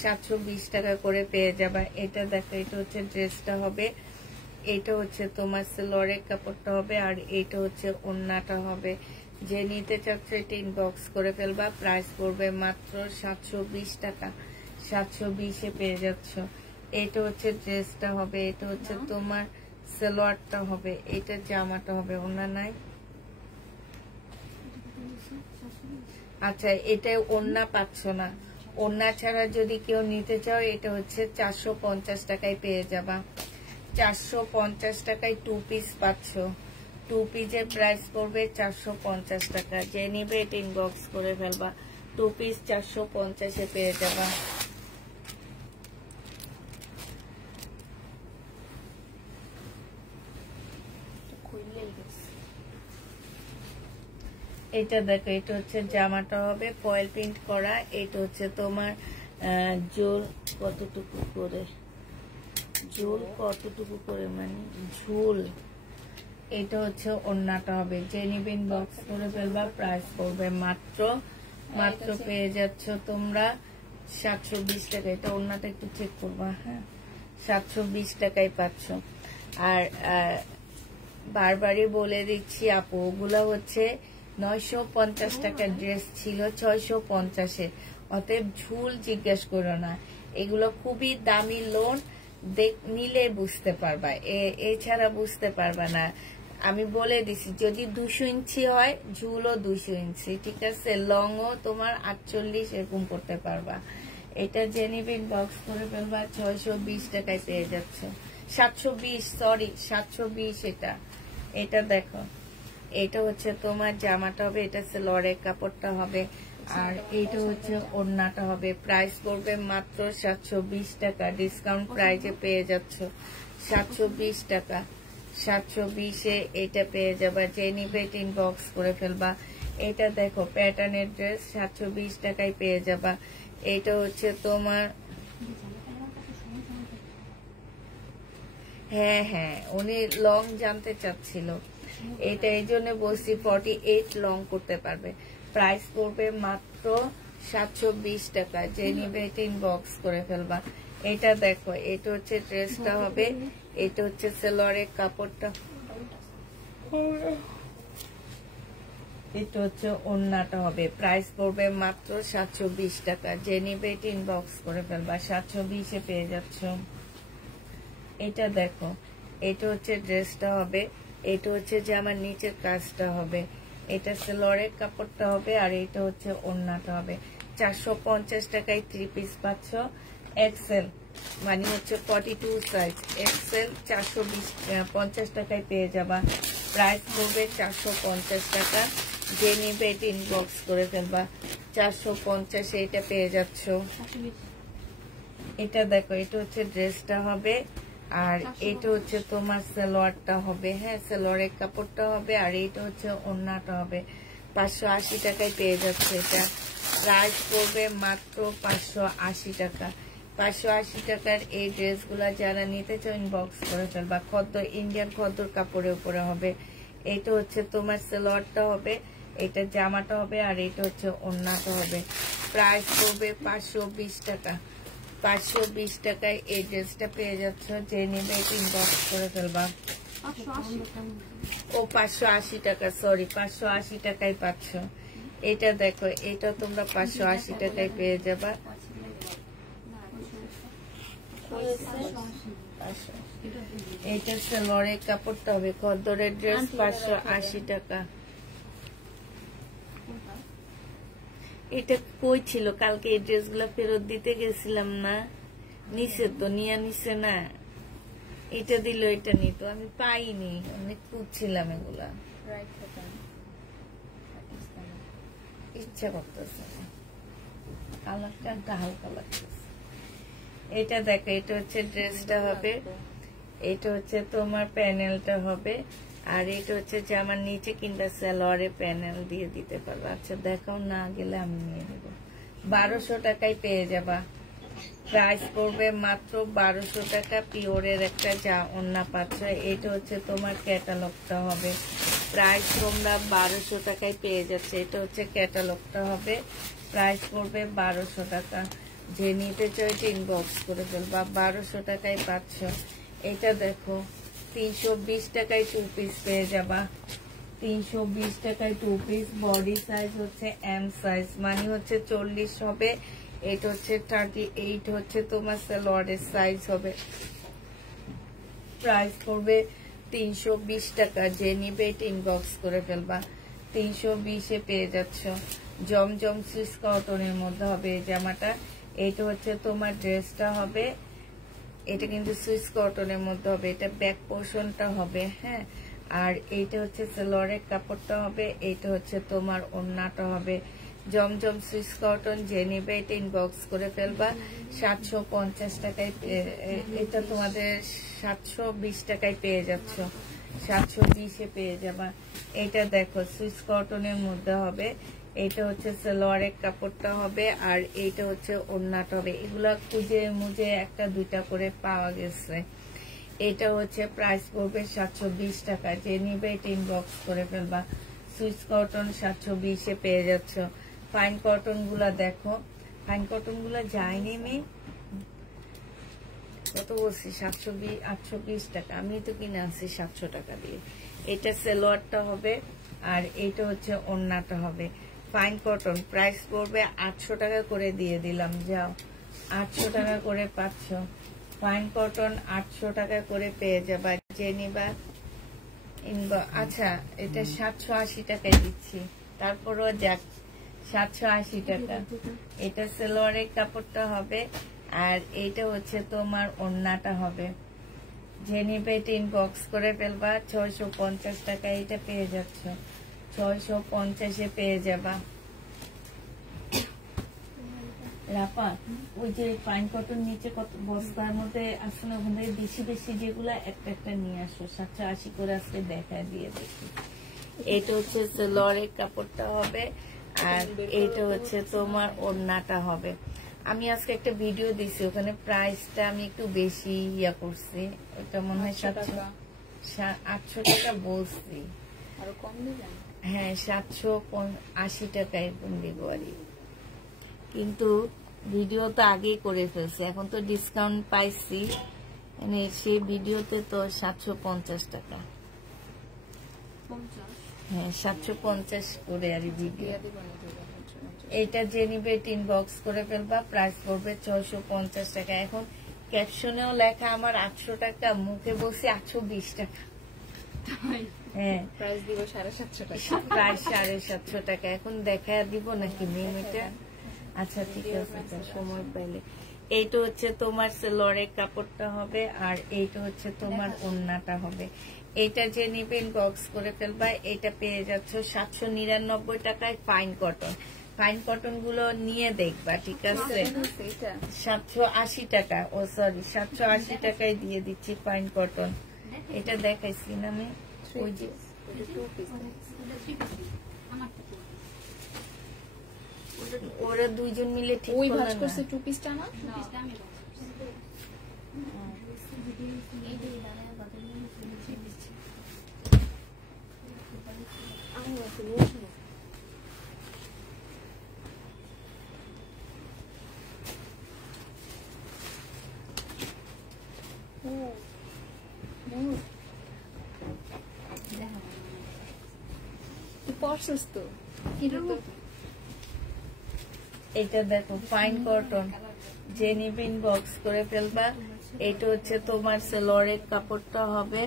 720 টাকা করে পেয়ে যাবা। এটা দেখো, এটা হচ্ছে ড্রেসটা হবে, এটা হচ্ছে তোমার সালোয়ারের কাপড়টা হবে, আর এটা হচ্ছে ওড়নাটা হবে। যে নিতে চাচ্ছ এটা ইনবক্স করে ফেলবা। প্রাইস পড়বে মাত্র 720 টাকা। 720-এ পেয়ে যাচ্ছ। এটা হচ্ছে ড্রেসটা হবে, এটা হচ্ছে তোমার সালোয়ারটা হবে, এটা জামাটা হবে। ওড়না নাই, আচ্ছা। এটা ওড়না পাচ্ছ না। ওড়না ছাড়া যদি কেউ নিতে চাও, এটা হচ্ছে 450 টাকায় পেয়ে যাবা। 450 টাকায় 2 পিস পাচ্ছ। 2 পিসের প্রাইস পড়বে 450 টাকা। যে নিবে এটা ইনবক্স করে ফেলবা। 2 পিস 450-এ পেয়ে যাবা। এটা দেখো, এটা হচ্ছে জামাটা হবে, ফয়েল প্রিন্ট করা। এটা হচ্ছে তোমার জোর কতটুকু করে ঝুল কতটুকু করে মানে ঝুল। এটা হচ্ছে ওড়নাটা হবে, যে নিবেন বক্স করে ফেলবা। প্রাইস পড়বে মাত্র পেয়ে যাচ্ছ তোমরা 720 টাকা। এটা ওড়নাটা একটু চেক করবা, হ্যাঁ 720 টাকায় পাচ্ছ। আর বারবারই বলে দিচ্ছি আপু, ওগুলো হচ্ছে 950 টাকার ড্রেস ছিল 650-এ, অতএব ঝুল জিজ্ঞেস করো না। এগুলো খুবই দামি লোন, নিলে বুঝতে পারবা, এছাড়া বুঝতে পারবা না। আমি বলে দিছি যদি 200 ইঞ্চি হয় ঝুলও 200 ইঞ্চি, ঠিক আছে। লংও তোমার 48 এরকম করতে পারবা। এটা জেনিবিন বক্স করে ফেলবা 620 টাকায় পেয়ে যাচ্ছ। 720, সরি 720। এটা দেখো, এটা হচ্ছে তোমার জামাটা হবে, এটা সেলোয়ারের কাপড়টা হবে, আর এইটা হচ্ছে ওড়নাটা হবে। প্রাইস পড়বে মাত্র 720 টাকা। ডিসকাউন্ট প্রাইজে পেয়ে যাচ্ছ 720 টাকা। 720-এ এটা পেয়ে যাবা, যে নিবে ইনবক্স করে ফেলবা। এটা দেখো প্যাটার্নের ড্রেস 720 টাকায় পেয়ে যাবা। এটা হচ্ছে তোমার, হ্যাঁ উনি লং জানতে চাচ্ছিল, এটা এই জন্য বলছি 48 লং করতে পারবে। প্রাইস পড়বে মাত্র 720 টাকা, যে নিবে এটা ইনবক্স করে ফেলবা। এটা দেখো, এটা হচ্ছে ড্রেসটা হবে, এটা হচ্ছে সেলোয়ারের কাপড়টা, এটা হচ্ছে ওড়নাটা হবে। প্রাইস পড়বে মাত্র 720 টাকা, যে নিবে এটা ইনবক্স করে ফেলবা। 720-এ পেয়ে যাচ্ছ। এটা দেখো, এটা হচ্ছে ড্রেসটা হবে, এটা হচ্ছে যে আমার নিচের কাজটা হবে, এটা সেলোয়ারের কাপড়টা হবে, আর এটা হচ্ছে ওড়নাটা হবে। 450 টাকায় 3 পিস পাচ্ছ। এক্সেল মানে হচ্ছে 42 সাইজ, এক্সেল 450 টাকায় পেয়ে যাবা। প্রাইস পড়বে 450 টাকা, যে নিবে এটা ইনবক্স করে ফেলবা। 450-এ এটা পেয়ে যাচ্ছ। এটা দেখো, এটা হচ্ছে ড্রেসটা হবে, আর এটা হচ্ছে তোমার সালোয়ারটা হবে, হ্যাঁ সালোয়ারের কাপড়টা হবে, আর এটা হচ্ছে ওড়নাটা হবে। 580 টাকায় পেয়ে যাচ্ছে। এটা প্রাইস পড়বে মাত্র 580 টাকা। 580 টাকার এই ড্রেসগুলা যারা নিতে চাও ইনবক্স করে ফেলবা। খদ্দর, ইন্ডিয়ান খদ্দর কাপড়ের উপরে হবে। এটা হচ্ছে তোমার সালোয়ারটা হবে, এটা জামাটা হবে, আর এটা হচ্ছে ওড়নাটা হবে। প্রাইস পড়বে 520 টাকা। 520 টাকায় এই ড্রেসটা পেয়ে যাচ্ছ, যে নিবে এটা ইনবক্স করে ফেলবা। ও 580 টাকা, সরি 580 টাকায় পাচ্ছ। এটা দেখো, এটা তোমরা 580 টাকায় পেয়ে যাবা। এটা সেলোয়ারের কাপড়টা হবে, খদ্দরের ড্রেস 580 টাকা। এটা কই ছিল কালকে? এই ড্রেসগুলো ফেরত দিতে গেছিলাম না, নিচে তো নিয়ে নিছে না, এটা দিল, এটা নিত, আমি পাইনি, অনেক খুঁজছিলাম এগুলা, ইচ্ছা করতেছে না, কালারটা একটা হালকা লাগতেছে। এটা দেখো, এটা হচ্ছে ড্রেসটা হবে, এটা হচ্ছে তোমার প্যানেলটা হবে, আর এটা হচ্ছে যে আমার নিচে কিংবা সালোয়ারে প্যানেল দিয়ে দিতে পারবো। আচ্ছা দেখাও, না গেলে আমি নিয়ে নেবো। 1200 টাকায় পেয়ে যাবা। প্রাইস পড়বে মাত্র 1200 টাকা। পিওরের একটা যা ওড়না পাচ্ছ। এটা হচ্ছে তোমার ক্যাটালগটা হবে, প্রাইস তোমরা 1200 টাকায় পেয়ে যাচ্ছে। এটা হচ্ছে ক্যাটালগটা হবে, প্রাইস পড়বে 1200 টাকা। যে নিতে চাও এটা ইনবক্স করে ফেলবা। 1200 টাকায় পাচ্ছ। এটা দেখো, 320 টাকায় 2 পিস পেয়ে যাবা। 320 টাকায় 2 পিস। বডি সাইজ হচ্ছে এম সাইজ, মানে হচ্ছে 40 হবে। এটা হচ্ছে 38 হচ্ছে তোমার সালোয়ারের সাইজ হবে। প্রাইস পড়বে 320 টাকা। যে নিবে এটা ইনবক্স করে ফেলবা। 320-এ পেয়ে যাচ্ছ। জমজম সুইস কটনের মধ্যে হবে এই জামাটা। এটা হচ্ছে তোমার ড্রেসটা হবে, এটা কিন্তু সুইস কটনের মধ্যে হবে। এটা ব্যাক পোর্শনটা হবে, হ্যাঁ, আর এইটা হচ্ছে সালোয়ারের কাপড়টা হবে, এইটা হচ্ছে তোমার ওড়নাটা হবে। জমজম সুইস কটন, যে নিবে এটা ইনবক্স করে ফেলবা। 750 টাকায়, এটা তোমাদের 720 টাকায় পেয়ে যাচ্ছ। 720-এ পেয়ে যাবা। এটা দেখো, সুইস কটনের মধ্যে হবে, এইটা হচ্ছে সালোয়ারের কাপড়টা হবে, আর এইটা হচ্ছে ওড়নাটা হবে। এগুলা খুঁজে মুজে একটা দুইটা করে পাওয়া গেছে। এটা হচ্ছে প্রাইস পড়বে 720 টাকা। যে নিবে এটা ইনবক্স করে ফেলবা। সুইস কটন 720-এ পেয়ে যাচ্ছ। ফাইন কটন গুলা দেখো, ফাইন কটন গুলা যায়নি মেয়ে, কত বলছি 720 820 টাকা। আমি তো কিনে আনছি 700 টাকা দিয়ে। এটা সালোয়ারটা হবে, আর এইটা হচ্ছে ওড়নাটা হবে। ফাইন কটন প্রাইস পড়বে 800 টাকা করে দিয়ে দিলাম। যাও, 800 টাকা করে পাচ্ছ। ফাইন কটন 800 টাকা করে পেয়ে যাবা। যে নিবা আচ্ছা, এটা 780 টাকায় দিচ্ছি, তারপরও যাক 780 টাকা। এটা সালোয়ারের কাপড়টা হবে, আর এইটা হচ্ছে তোমার ওড়নাটা হবে। যে নিবে এটা ইনবক্স করে ফেলবা। 650 টাকা এটা পেয়ে যাচ্ছ, 650-এ পেয়ে যাবা। রাপা, ওই যে ফাইন কটন নিচে কত বস্তার মধ্যে আসলে ওখান থেকে বেশি বেশি যেগুলা একটা একটা নিয়ে আসো। 780 করে আজকে দেখা দিয়ে দেখি। এটা হচ্ছে সালোয়ারের কাপড়টা হবে, আর এইটা হচ্ছে তোমার ওড়নাটা হবে। আমি আজকে একটা ভিডিও দিছি, ওখানে প্রাইসটা আমি একটু বেশি ইয়া করছি। ওটা মনে হয় 800 টাকা বলছি। আরো কম দিবেন? হ্যাঁ, 780 টাকা এরকম দিব আর। কিন্তু ভিডিও তো আগেই করে ফেলছি, এখন তো ডিসকাউন্ট পাইছি, মানে সেই ভিডিওতে তো 750 টাকা। হ্যাঁ, 750 করে আর ভিডিও। এইটা যে নিবে ইনবক্স করে ফেলবা। প্রাইস পড়বে 650 টাকা। এখন ক্যাপশনেও লেখা আমার 800 টাকা, মুখে বলছি 820 টাকা। হ্যাঁ, প্রাইস দিব 750 টাকা। প্রাইস 750 টাকা। এখন দেখা দিব নাকি মেয়েটা? আচ্ছা ঠিক আছে, সময় পাইলে। এইটা হচ্ছে তোমার সালোয়ারের কাপড়টা হবে, আর এইটা হচ্ছে তোমার ওড়নাটা হবে। এইটা যে নিবে ইনবক্স করে ফেলবা। এটা পেয়ে যাচ্ছ 799 টাকায় ফাইন কটন। ফাইন কটন গুলো নিয়ে দেখবা, ঠিক আছে? 780 টাকা, ও সরি 780 টাকায় দিয়ে দিচ্ছি ফাইন কটন। এটা দেখাইছি না আমি, ওই যে ওরা দুইজন মিলে ঠিক ওই ভাঁজ করলেন করছে না? 2 পিসটা না? পরছিস তো এটা দেখো ফাইন কটন। যে নিবে ইনবক্স করে ফেলবা। এটা হচ্ছে তোমার সালোয়ারের কাপড়টা হবে।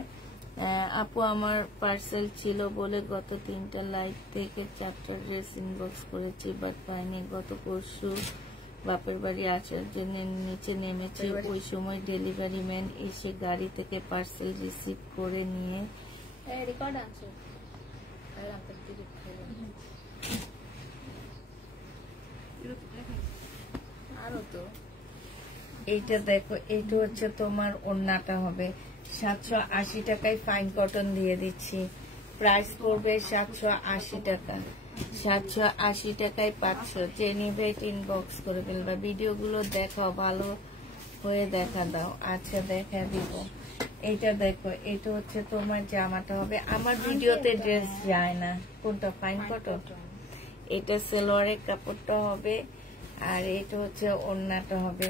আপু আমার পার্সেল ছিল বলে গত 3টা লাইভ থেকে 4টা ড্রেস ইনবক্স করেছি, বাট পাইনি। গত পরশু বাপের বাড়ি আসার জন্য নিচে নেমেছি, ওই সময় ডেলিভারি ম্যান এসে গাড়ি থেকে পার্সেল রিসিভ করে নিয়ে রেকর্ড আছে। আরো তো এইটা দেখো, এইটা হচ্ছে তোমার ওড়নাটা হবে। 780 টাকায় ফাইন কটন দিয়ে দিচ্ছি। প্রাইস পড়বে 780 টাকা। 780 টাকায় পাচ্ছ। যে নিবে ইনবক্স করে ফেলবা। ভিডিওগুলো দেখাও, ভালো হয়ে দেখা দাও। আচ্ছা দেখা দিব। এইটা দেখো, এটা হচ্ছে তোমার জামাটা হবে। আমার ভিডিওতে ড্রেস যায় না। কোনটা? Fine cotton. এটা সালোয়ারের কাপড়টা হবে, আর এটা হচ্ছে ওড়নাটা হবে।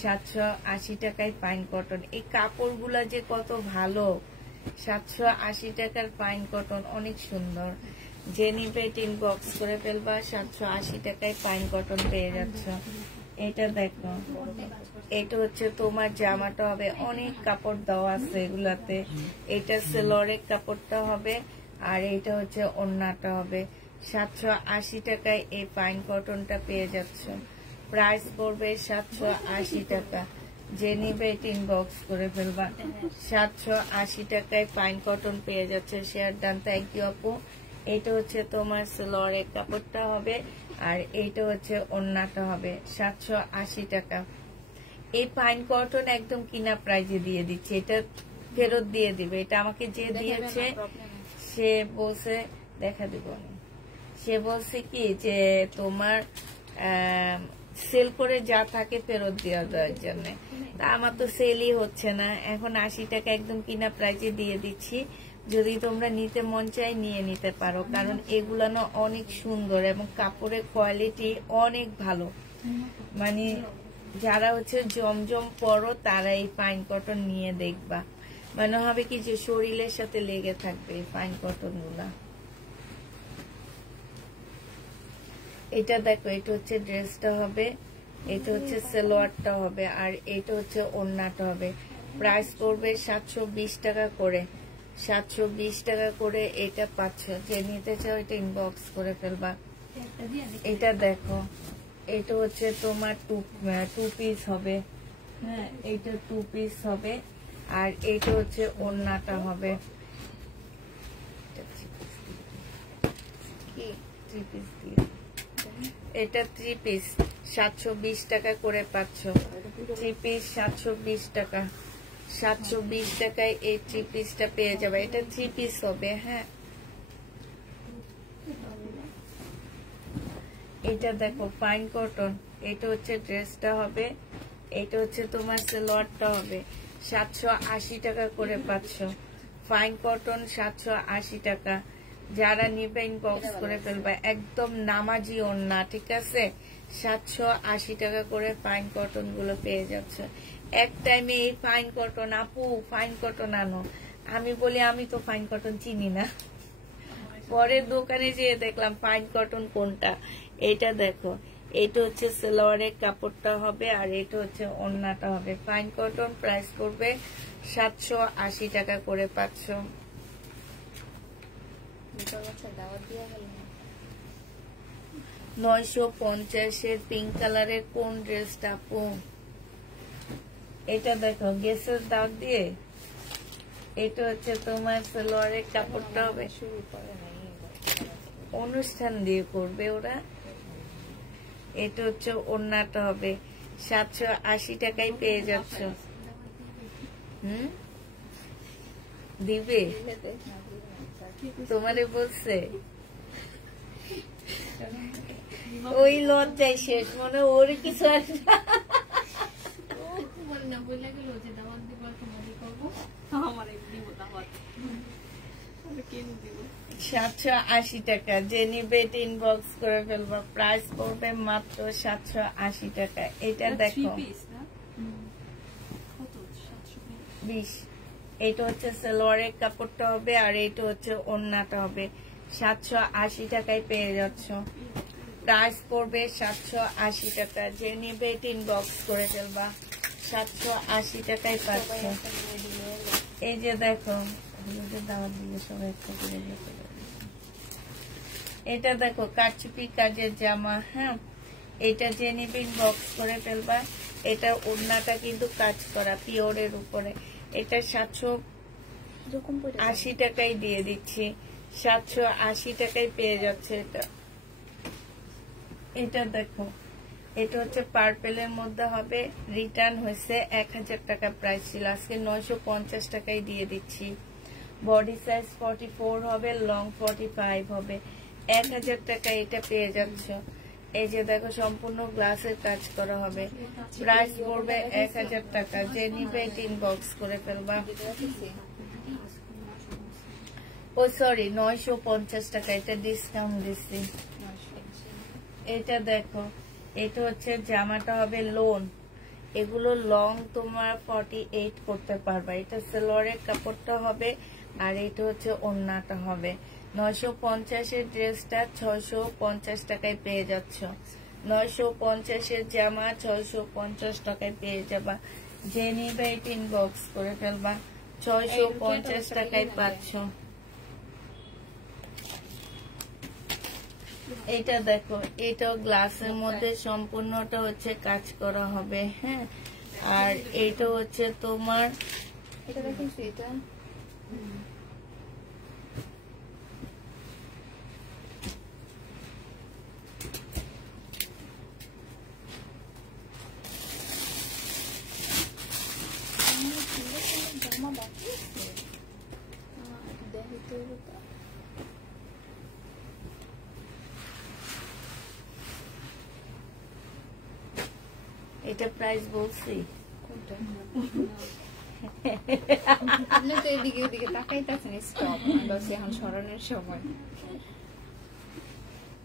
780 টাকায় ফাইন কটন। এই কাপড়গুলা যে কত ভালো। 780 টাকার ফাইন কটন, অনেক সুন্দর। যে নিবে ইনবক্স করে ফেলবা। 780 টাকায় ফাইন কটন পেয়ে যাচ্ছ। এটা দেখো, এটা হচ্ছে তোমার জামাটা হবে। অনেক কাপড় দেওয়া আছে এগুলাতে। এটা সালোয়ারের কাপড়টা হবে, আর এটা হচ্ছে ওড়নাটা হবে। 780 টাকায় এই ফাইন কটনটা পেয়ে যাচ্ছ। প্রাইস পড়বে 780 টাকা। যে নিবে ইনবক্স করে ফেলবা। 780 টাকায় ফাইন কটন পেয়ে যাচ্ছে। শেয়ার ডান, থ্যাংক ইউ আপু। এটা হচ্ছে তোমার সালোয়ারের কাপড়টা হবে, আর এইটা হচ্ছে ওড়নাটা হবে। 780 টাকা। এই ফাইন কটন একদম কিনা প্রাইজে দিয়ে দিচ্ছে। এটা ফেরত দিয়ে দিবে। এটা আমাকে যে দিয়েছে সে বলছে দেখা দিব আমি। সে বলছে কি যে তোমার সেল করে যা থাকে ফেরত দেওয়ার জন্য। তা আমার তো সেলই হচ্ছে না, এখন 80 টাকা একদম কিনা প্রাইজে দিয়ে দিচ্ছি। যদি তোমরা নিতে মন চাই নিয়ে নিতে পারো, কারণ এগুলো না অনেক সুন্দর এবং কাপড়ের কোয়ালিটি অনেক ভালো। মানে যারা হচ্ছে জমজম পরো তারা এই ফাইন কটন নিয়ে দেখবা, মনে হবে কি যে শরীরের সাথে লেগে থাকবে এই ফাইন কটন গুলা। এটা দেখো, এটা হচ্ছে ড্রেসটা হবে, এটা হচ্ছে সালোয়ারটা হবে, আর এটা হচ্ছে ওড়নাটা হবে। প্রাইস পড়বে 720 টাকা করে, 720 টাকা করে এটা পাচ্ছ। যে নিতে চাও এটা ইনবক্স করে ফেলবা। এটা দেখো, এটা হচ্ছে তোমার টু পিস হবে, হ্যাঁ এটা 2 পিস হবে, আর এটা হচ্ছে ওড়নাটা হবে। কি 3 পিস দিয়ে, এটা 3 পিস 720 টাকা করে পাচ্ছ। 3 পিস 720 টাকা, 720 টাকায় এই 3 পিসটা পেয়ে যাবে। এটা 3 পিস হবে, হ্যাঁ। এটা দেখো ফাইন কটন, এটা হচ্ছে ড্রেসটা হবে, এটা হচ্ছে তোমার সালোয়ারটা হবে। 780 টাকা করে পাচ্ছ। ফাইন কটন 780 টাকা। যারা নিবে ইনবক্স করে ফেলবা, একদম নামাজি ওড়না, ঠিক আছে। 780 টাকা করে ফাইন কটন গুলো পেয়ে যাচ্ছে। এক টাইমে এই ফাইন কটন, আপু ফাইন কটন আনো, আমি বলি আমি তো ফাইন কটন চিনি না। পরের দোকানে যেয়ে দেখলাম ফাইন কটন কোনটা। এটা দেখো, এটা হচ্ছে সালোয়ারের কাপড়টা হবে, আর এটা হচ্ছে ওড়নাটা হবে। ফাইন কটন প্রাইস পড়বে 780 টাকা করে পাচ্ছ। 950 পিঙ্ক কালারের কোন ড্রেসটা আপু? এটা দেখো গেসের দাগ দিয়ে, এটা হচ্ছে তোমার সালোয়ারের কাপড়টা হবে। অনুষ্ঠান দিয়ে করবে ওরা। এটা হচ্ছে ওড়নাটা হবে। 780 টাকায় পেয়ে যাচ্ছ। দিবে তোমারে বলছে, ওই লজ্জায় শেষ, মনে ওর কিছু আছে। 780 টাকা। যে নিবে ইনবক্স করে ফেলবা। প্রাইস পড়বে মাত্র 780 টাকা। এটা দেখো 20। এটা হচ্ছে সালোয়ারের কাপড়টা হবে, আর এটা হচ্ছে ওড়নাটা হবে। 780 টাকায় পেয়ে যাচ্ছ। প্রাইস পড়বে 780 টাকা। যে নিবে ইনবক্স করে ফেলবা। 780 টাকায় পাচ্ছ। এই যে দেখো, দাওয়াত দিলে সবাই একটা করে দিতে পারে। এটা দেখো কারচুপি কাজের জামা, হ্যাঁ এটা যে নিবে ইনবক্স করে ফেলবা। এটা ওড়নাটা কিন্তু কাজ করা পিওরের উপরে। এটা 780 টাকায় দিয়ে দিচ্ছি। 780 টাকায় পেয়ে যাচ্ছে এটা। এটা দেখো, এটা হচ্ছে পার্পেলের মধ্যে হবে। রিটার্ন হয়েছে 1000 টাকা প্রাইস ছিল, আজকে 950 টাকায় দিয়ে দিচ্ছি। বডি সাইজ 44 হবে, লং 45 হবে। 1000 টাকা এটা পেয়ে যাচ্ছ। এই যে দেখো সম্পূর্ণ গ্লাসের কাজ করা হবে। প্রাইস পড়বে 1000 টাকা। যে নিবে ইনবক্স করে ফেলবা। ও সরি 950 টাকা, এটা ডিসকাউন্ট দিচ্ছি। এটা দেখো, এটা হচ্ছে জামাটা হবে লোন। এগুলো লং তোমার 48 করতে পারবা। এটা সালোয়ারের কাপড়টা হবে, আর এটা হচ্ছে ওড়নাটা হবে। 950 এর ড্রেসটা 650 টাকায় পেয়ে যাচ্ছ। 950 এর জামা 650 টাকায় পেয়ে যাবা। যে নিবে ইনবক্স করে ফেলবা। 650 টাকায় পাচ্ছ। এটা দেখো, এটাও গ্লাসের মধ্যে সম্পূর্ণটা হচ্ছে কাজ করা হবে, হ্যাঁ। আর এটা হচ্ছে তোমার, এটা দেখেছি, এটা জামা বাকি আছে, দেখি তো। এটা প্রাইস বলছি। কোনটা? আপনি তো এদিকে ওদিকে তাকাইতেছেন। স্টপ, বাস এখন সরানোর সময়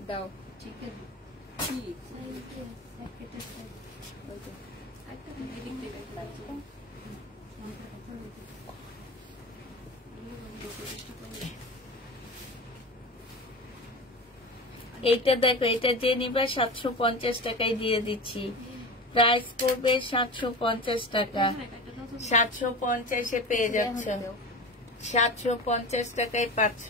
দাও। চিকেন এইটা দেখো, এটা যে নিবা 750 টাকায় দিয়ে দিচ্ছি। প্রাইস পড়বে 750 টাকা। 750-এ পেয়ে যাচ্ছ, 750 টাকায় পাচ্ছ।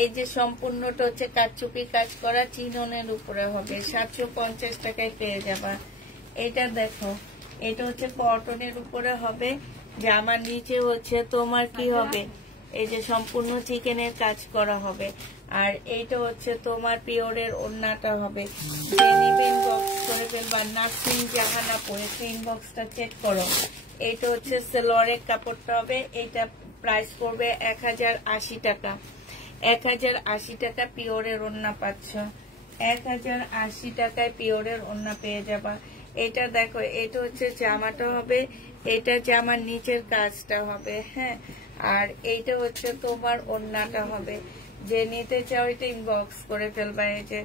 এই যে সম্পূর্ণটা হচ্ছে কারচুপি কাজ করা চিননের উপরে হবে, 750 টাকায় পেয়ে যাবা। এটা দেখো, এটা হচ্ছে কটনের উপরে হবে, জামার নিচে হচ্ছে তোমার কি হবে, এই যে সম্পূর্ণ চিকেনের কাজ করা হবে। আর এইটা হচ্ছে তোমার পিওরের ওড়নাটা হবে। যে নিবেন বক্স করে ফেলবা, নার্সিং জাহানা পরে ইনবক্সটা চেক করো। এইটা হচ্ছে সেলোয়ারের কাপড়টা হবে। এইটা প্রাইস পড়বে 1080 টাকা। 1080 টাকা পিওরের ওড়না পাচ্ছ। 1080 টাকায় পিওরের ওড়না পেয়ে যাবা। এটা দেখো, এটা হচ্ছে জামাটা হবে, এটা জামার নিচের কাজটা হবে, হ্যাঁ। আর এইটা হচ্ছে তোমার ওড়নাটা হবে। যে নিতে চাও এটা ইনবক্স করে ফেলবা। এই যে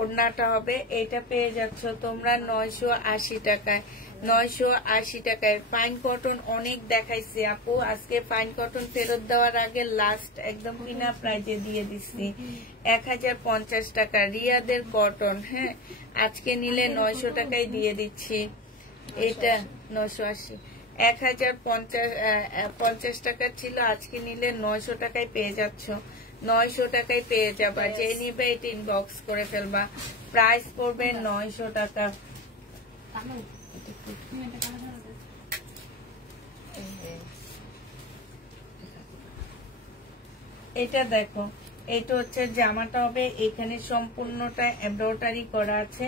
ওড়নাটা হবে, এটা পেয়ে যাচ্ছ তোমরা 980 টাকায়। 980 টাকায় ফাইন কটন অনেক দেখাইছি আপু, আজকে ফাইন কটন ফেরত দেওয়ার আগে লাস্ট একদম বিনা প্রাইজে দিয়ে দিচ্ছি 1050 টাকা রিয়াদের কটন, হ্যাঁ। আজকে নিলে 900 টাকায় দিয়ে দিচ্ছি। এটা 980, 1050 টাকা ছিল, আজকে নিলে 900 টাকায় পেয়ে যাচ্ছ। 900 টাকায় পেয়ে যাবা। যে নিবে এটা ইনবক্স করে ফেলবা। প্রাইস পড়বে 900 টাকা। এটা দেখো, এটা হচ্ছে জামাটা হবে, এখানে সম্পূর্ণটা এমব্রয়ডারি করা আছে।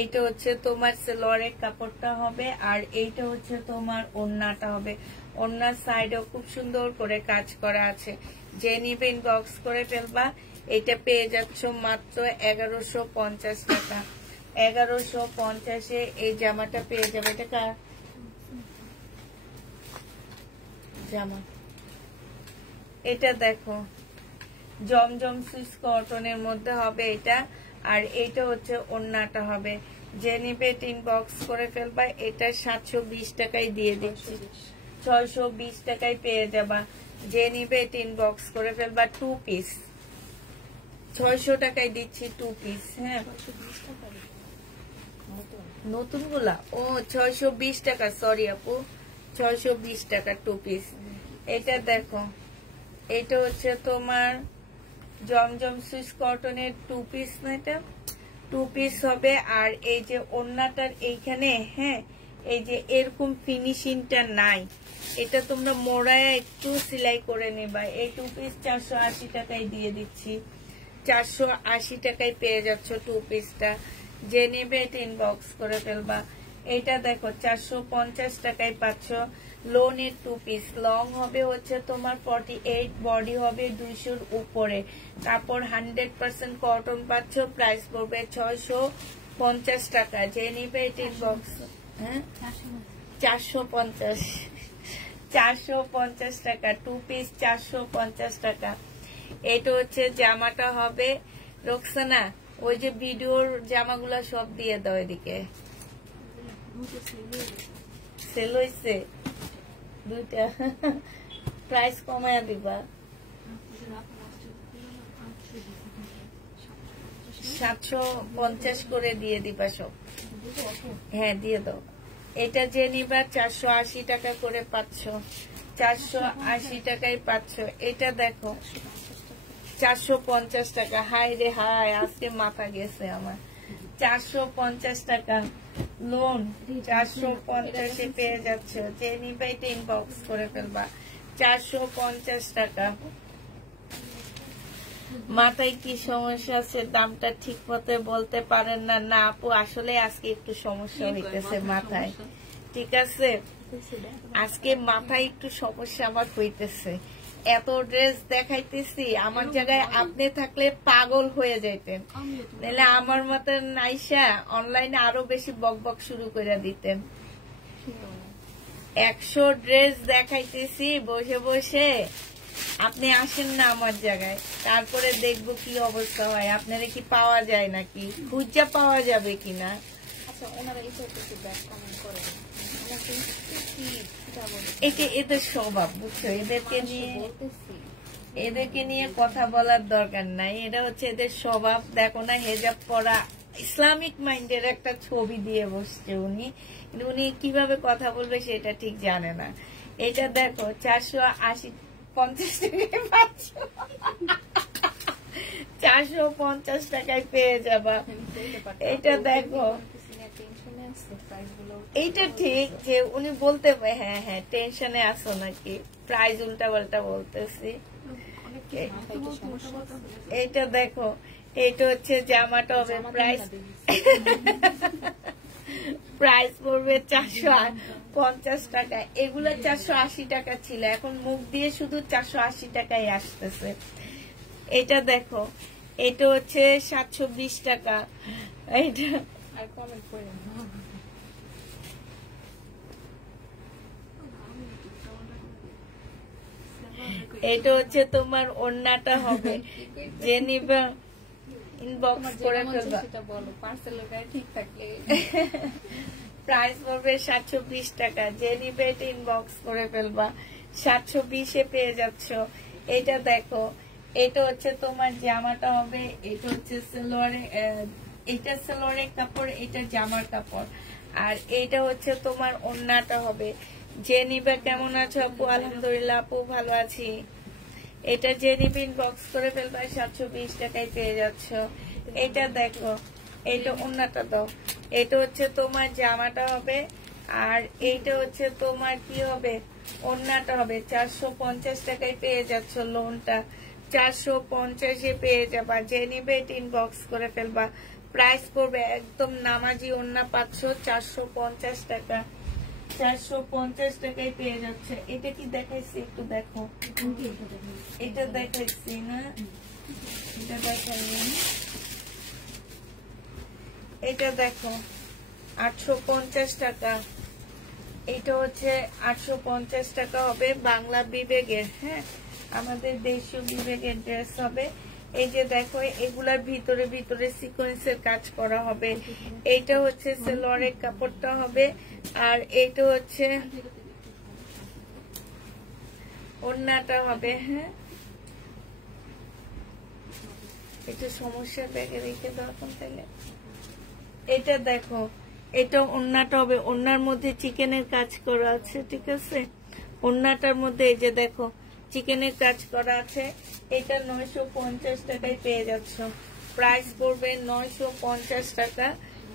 এইটা হচ্ছে তোমার সেলোয়ারের কাপড়টা হবে, আর এইটা হচ্ছে তোমার ওড়নাটা হবে। ওড়নার সাইডেও খুব সুন্দর করে কাজ করা আছে। যে নিবে ইনবক্স করে ফেলবা। এটা পেয়ে যাচ্ছ মাত্র 1150 টাকা। 1150-এ এই জামাটা পেয়ে যাবে। এটা কার জামা? এটা দেখো, জমজম সুইস কটনের মধ্যে হবে এটা। আর এইটা হচ্ছে ওড়নাটা হবে। যে নিবে ইনবক্স করে ফেলবা। এটা 720 টাকায় দিয়ে দিচ্ছি, 620 টাকায় পেয়ে যাবা। যে নিবে ইনবক্স করে ফেলবা। 2 পিস 600 টাকায় দিচ্ছি, 2 পিস, হ্যাঁ। নতুন গুলা ও 620 টাকা, সরি আপু, 620 টাকা 2 পিস। এটা দেখো, এটা হচ্ছে তোমার জমজম সুইস কটনের 2 পিস না, এটা 2 পিস হবে। আর এই যে ওড়নাটার এইখানে, হ্যাঁ, এই যে এরকম ফিনিশিংটা নাই, এটা তোমরা মোড়ায় একটু সেলাই করে নেবা। এই 2 পিস 480 টাকায় দিয়ে দিচ্ছি। 480 টাকায় পেয়ে যাচ্ছ 2 পিসটা। যে নেবে এটা ইনবক্স করে ফেলবা। এটা দেখো 450 টাকায় পাচ্ছ। লোনের 2 পিস, লং হবে হচ্ছে তোমার 48, বডি হবে 200-র উপরে, কাপড় 100% কটন পাচ্ছ। প্রাইস পড়বে 650 টাকা। যে নিবে এটা ইনবক্স, হ্যাঁ, 450 টাকা 2 পিস, 450 টাকা। এটা হচ্ছে জামাটা হবে। রোকসানা, ওই যে ভিডিওর জামাগুলা সব দিয়ে দাও এদিকে। সেল হয়েছে দুইটা, প্রাইস কমায়া দিবা। 750 করে দিয়ে দিবা সব, হ্যাঁ দিয়ে দাও। এটা যে নিবা 480 টাকা করে পাচ্ছ, 480 টাকায় পাচ্ছ। এটা দেখো 450 টাকা। হাই রে হাই, আজকে মাথা গেছে আমার। 450 টাকা লোন, 450-এ পেয়ে যাচ্ছ। যে নিবে এটা ইনবক্স করে ফেলবা। 450 টাকা। মাথায় কি সমস্যা আছে, দামটা ঠিক মতো বলতে পারেন না? না আপু, আসলে আজকে একটু সমস্যা হইতেছে মাথায়, ঠিক আছে। আজকে মাথায় একটু সমস্যা আমার হইতেছে, এত ড্রেস দেখাইতেছি, আমার জায়গায় আপনি থাকলে পাগল হয়ে যাইতেন, নাহলে আমার মতন নাইসা অনলাইনে আরো বেশি বকবক শুরু করে দিতেন। 100 ড্রেস দেখাইতেছি বসে বসে, আপনি আসেন না আমার জায়গায়, তারপরে দেখবো কি অবস্থা হয়। আপনারা কি পাওয়া যায় নাকি, খুঁজা পাওয়া যাবে কিনা। আচ্ছা ওনারা এসে একটু ব্যাক কমেন্ট করেন, এটা এদের স্বভাব, বুঝছো, এদেরকে নিয়ে কথা বলার দরকার নাই, এটা হচ্ছে এদের স্বভাব। দেখো না, হেজাব পরা ইসলামিক মাইন্ডের একটা ছবি দিয়ে বসছে উনি, কিন্তু উনি কিভাবে কথা বলবে সেটা ঠিক জানে না। এটা দেখো 450 টাকায় পাচ্ছ, 450 টাকায় পেয়ে যাবা। এটা দেখো, এইটা ঠিক যে উনি বলতে, হ্যাঁ হ্যাঁ টেনশনে আসো নাকি, প্রাইস উল্টা পাল্টা বলতেছি। এইটা দেখো, এইটা হচ্ছে জামাটা হবে প্রাইস পড়বে 450 টাকা। এগুলো 480 টাকা ছিল, এখন মুখ দিয়ে শুধু 480 টাকায় আসতেছে। এটা দেখো, এটা হচ্ছে 720 টাকা। এইটা আর কমেন্ট করেন, এটা হচ্ছে তোমার ওড়নাটা হবে, যে নিবা ইনবক্স করে ফেলবা, ঠিক থাকলে প্রাইস পড়বে 720 টাকা, যে নিবে এটা ইনবক্স করে ফেলবা, 720-এ পেয়ে যাচ্ছ। এটা দেখো, এটা হচ্ছে তোমার জামাটা হবে, এটা হচ্ছে সালোয়ারে, এটা সালোয়ারের কাপড়, এটা জামার কাপড়, আর এটা হচ্ছে তোমার ওড়নাটা হবে। যে নিবে, কেমন আছো আপু? আলহামদুলিল্লাহ আপু ভালো আছি। এটা যে নিবে ইনবক্স করে ফেলবা, 720 টাকায় পেয়ে যাচ্ছ। এটা দেখো, এটা ওড়নাটা দাও, এটা হচ্ছে তোমার জামাটা হবে, আর এইটা হচ্ছে তোমার কি হবে, ওড়নাটা হবে। 450 টাকায় পেয়ে যাচ্ছ, লোনটা 450-এ পেয়ে যাবা। যে নিবে এটা ইনবক্স করে ফেলবা, প্রাইস পড়বে একদম নামাজি ওড়না পাচ্ছ 450 টাকা, 450 টাকায় পেয়ে যাচ্ছে। এটা কি দেখাইছি একটু দেখো, এটা দেখাইছি না, এটা দেখাইনি, এটা দেখো 850 টাকা। এটা হচ্ছে 850 টাকা হবে, বাংলা বিবেকের, হ্যাঁ আমাদের দেশীয় বিবেকের ড্রেস হবে। এই যে দেখো, এগুলার ভিতরে ভিতরে সিকোয়েন্সের কাজ করা হবে। এইটা হচ্ছে সালোয়ারের কাপড়টা হবে, আর এইটা হচ্ছে ওড়নাটা হবে। হ্যাঁ, এটা সমস্যা ব্যাগে রেখে দরকার তাইলে। এটা দেখো, এটা ওড়নাটা হবে, ওড়নার মধ্যে চিকেনের কাজ করা আছে, ঠিক আছে। ওড়নাটার মধ্যে এই যে দেখো চিকেনের কাজ করা আছে। এটা 950 টাকায় পেয়ে যাচ্ছ, প্রাইস পড়বে 950 টাকা।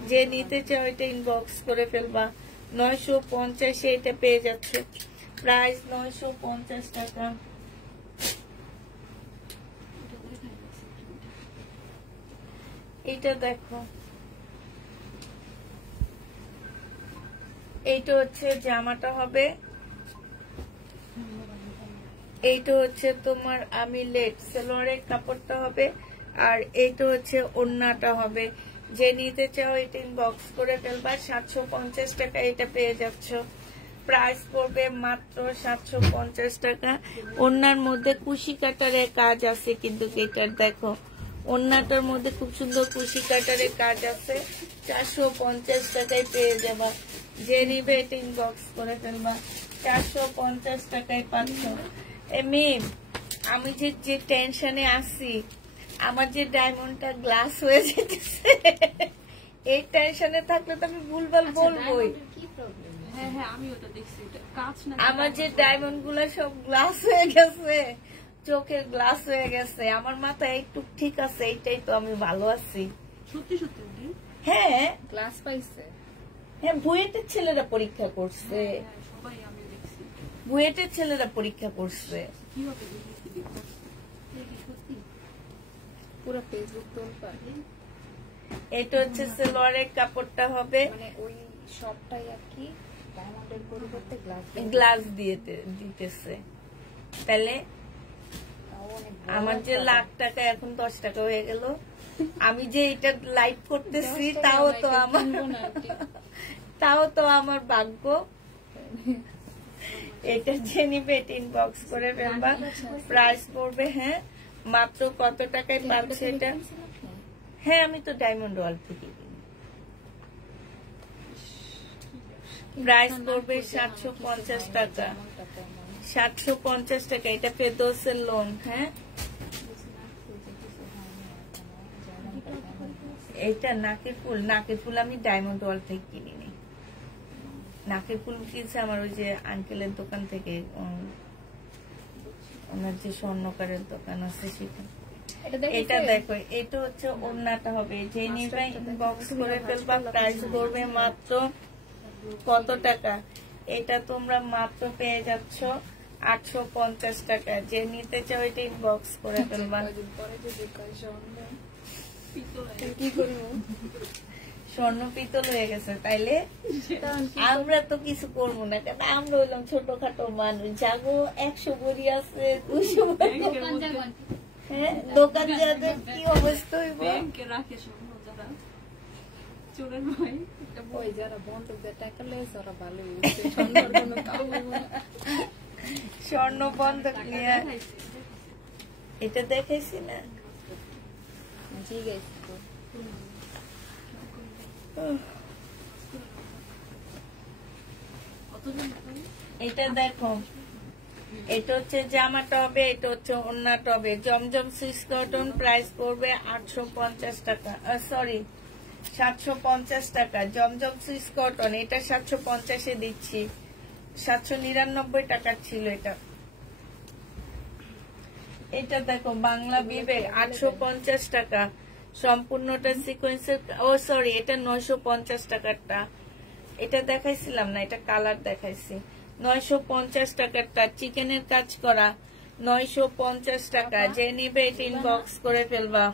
যে নিতে চাও এটা ইনবক্স করে ফেলবা, 950-এ এটা পেয়ে যাচ্ছে, প্রাইস 950 টাকা। এটা দেখো, এইটা হচ্ছে জামাটা হবে, এইটা হচ্ছে তোমার আমিলেট সালোয়ারের কাপড়টা হবে, আর এইটা হচ্ছে ওড়নাটা হবে। যে নিতে চাও এটা ইনবক্স করে ফেলবা, 750 টাকা এটা পেয়ে যাচ্ছ, প্রাইস পড়বে মাত্র 750 টাকা। ওড়নার মধ্যে কুশি কাটারের কাজ আছে, কিন্তু এটার দেখো ওড়নাটার মধ্যে খুব সুন্দর কুশি কাটারের কাজ আছে, 450 টাকায় পেয়ে যাবা। যে নিবে এটা ইনবক্স করে ফেলবা, 450 টাকায় পাচ্ছ। মিম, আমি যে টেনশনে আছি, আমার যে ডায়মন্ডটা গ্লাস হয়ে যেতেছে, এই টেনশনে থাকলে তো আমি ভুলভাল বলবোই। আমার যে ডায়মন্ড গুলা সব গ্লাস হয়ে গেছে, চোখের গ্লাস হয়ে গেছে, আমার মাথায় একটু ঠিক আছে, এইটাই তো আমি ভালো আছি। সত্যি সত্যি হ্যাঁ, ক্লাস পাইছে, হ্যাঁ বুয়েটের ছেলেরা পরীক্ষা করছে, সবাই আমি দেখছি, বুয়েটের ছেলেরা পরীক্ষা করছে। কিভাবে দেখেছি সত্যি পুরো ফেসবুক তোলবা। এটা হচ্ছে সালোয়ারের কাপড়টা হবে, মানে ওই সবটাই আর কি ডায়মন্ডের পরিবর্তে গ্লাস গ্লাস দিয়ে দিতেছে, তাহলে আমার যে লাখ টাকা এখন 10 টাকা হয়ে গেল। আমি যে এটা লাইভ করতেছি তাও তো আমার ভাগ্য। এটা যে নিবে এটা ইনবক্স করে ফেলবা। প্রাইস পড়বে হ্যাঁ মাত্র কত টাকায় পাচ্ছে এটা? হ্যাঁ আমি তো ডায়মন্ড ওয়াল থেকে কিনি। প্রাইস পড়বে 750 টাকা। 750 টাকা। এটা ফেরদৌসের লোন। হ্যাঁ এটা নাকের ফুল আমি ডায়মন্ড ওয়াল থেকে কিনিনি। নাকের ফুল কিনছে আমার ওই যে আঙ্কেলের দোকান থেকে, ওনার যে স্বর্ণকারের দোকান আছে সেখানে। এটা দেখো এটা হচ্ছে ওড়নাটা হবে, যে নিবে ইনবক্স করে ফেলবা। প্রাইস পড়বে মাত্র কত টাকা? এটা তোমরা মাত্র পেয়ে যাচ্ছ 850 টাকা। যে নিতে চাও এটা ইনবক্স করে ফেলবা। কি করবো? স্বর্ণ পিতল হয়ে গেছে তাইলে আমরা তো কিছু করবো না, কারণ আমরা হইলাম ছোটখাটো মানুষ। যাবো 100 বড়ি আছে 200 বড়ি। হ্যাঁ দোকান যাদের কি অবস্থা হইব? ব্যাংকে রাখে স্বর্ণ যারা চোরের ভাই, ওই যারা বন্ধক দিয়ে টাকা লেছে ওরা ভালোই হয়েছে, স্বর্ণের কোনো কাম হইব না। স্বর্ণ বন্ধক নিয়ে এটা দেখাইছি না? জি গেছে তো। এটা দেখো এটা হচ্ছে জামাটা হবে, এটা হচ্ছে ওড়নাটা হবে। জমজম সুইস কটন। প্রাইস পড়বে 850 টাকা, সরি 750 টাকা। জমজম সুইস কটন এটা 750 দিচ্ছি। 799 টাকা ছিল এটা। এটা দেখো বাংলা বিবেক 850 টাকা। সম্পূর্ণটা সিকোয়েন্সের, ও সরি এটা 950 টাকারটা। এটা দেখাইছিলাম না, এটা কালার দেখাইছি। 950 টাকারটা চিকেনের কাজ করা 950 টাকা। যে নিবে এটা ইনবক্স করে ফেলবা।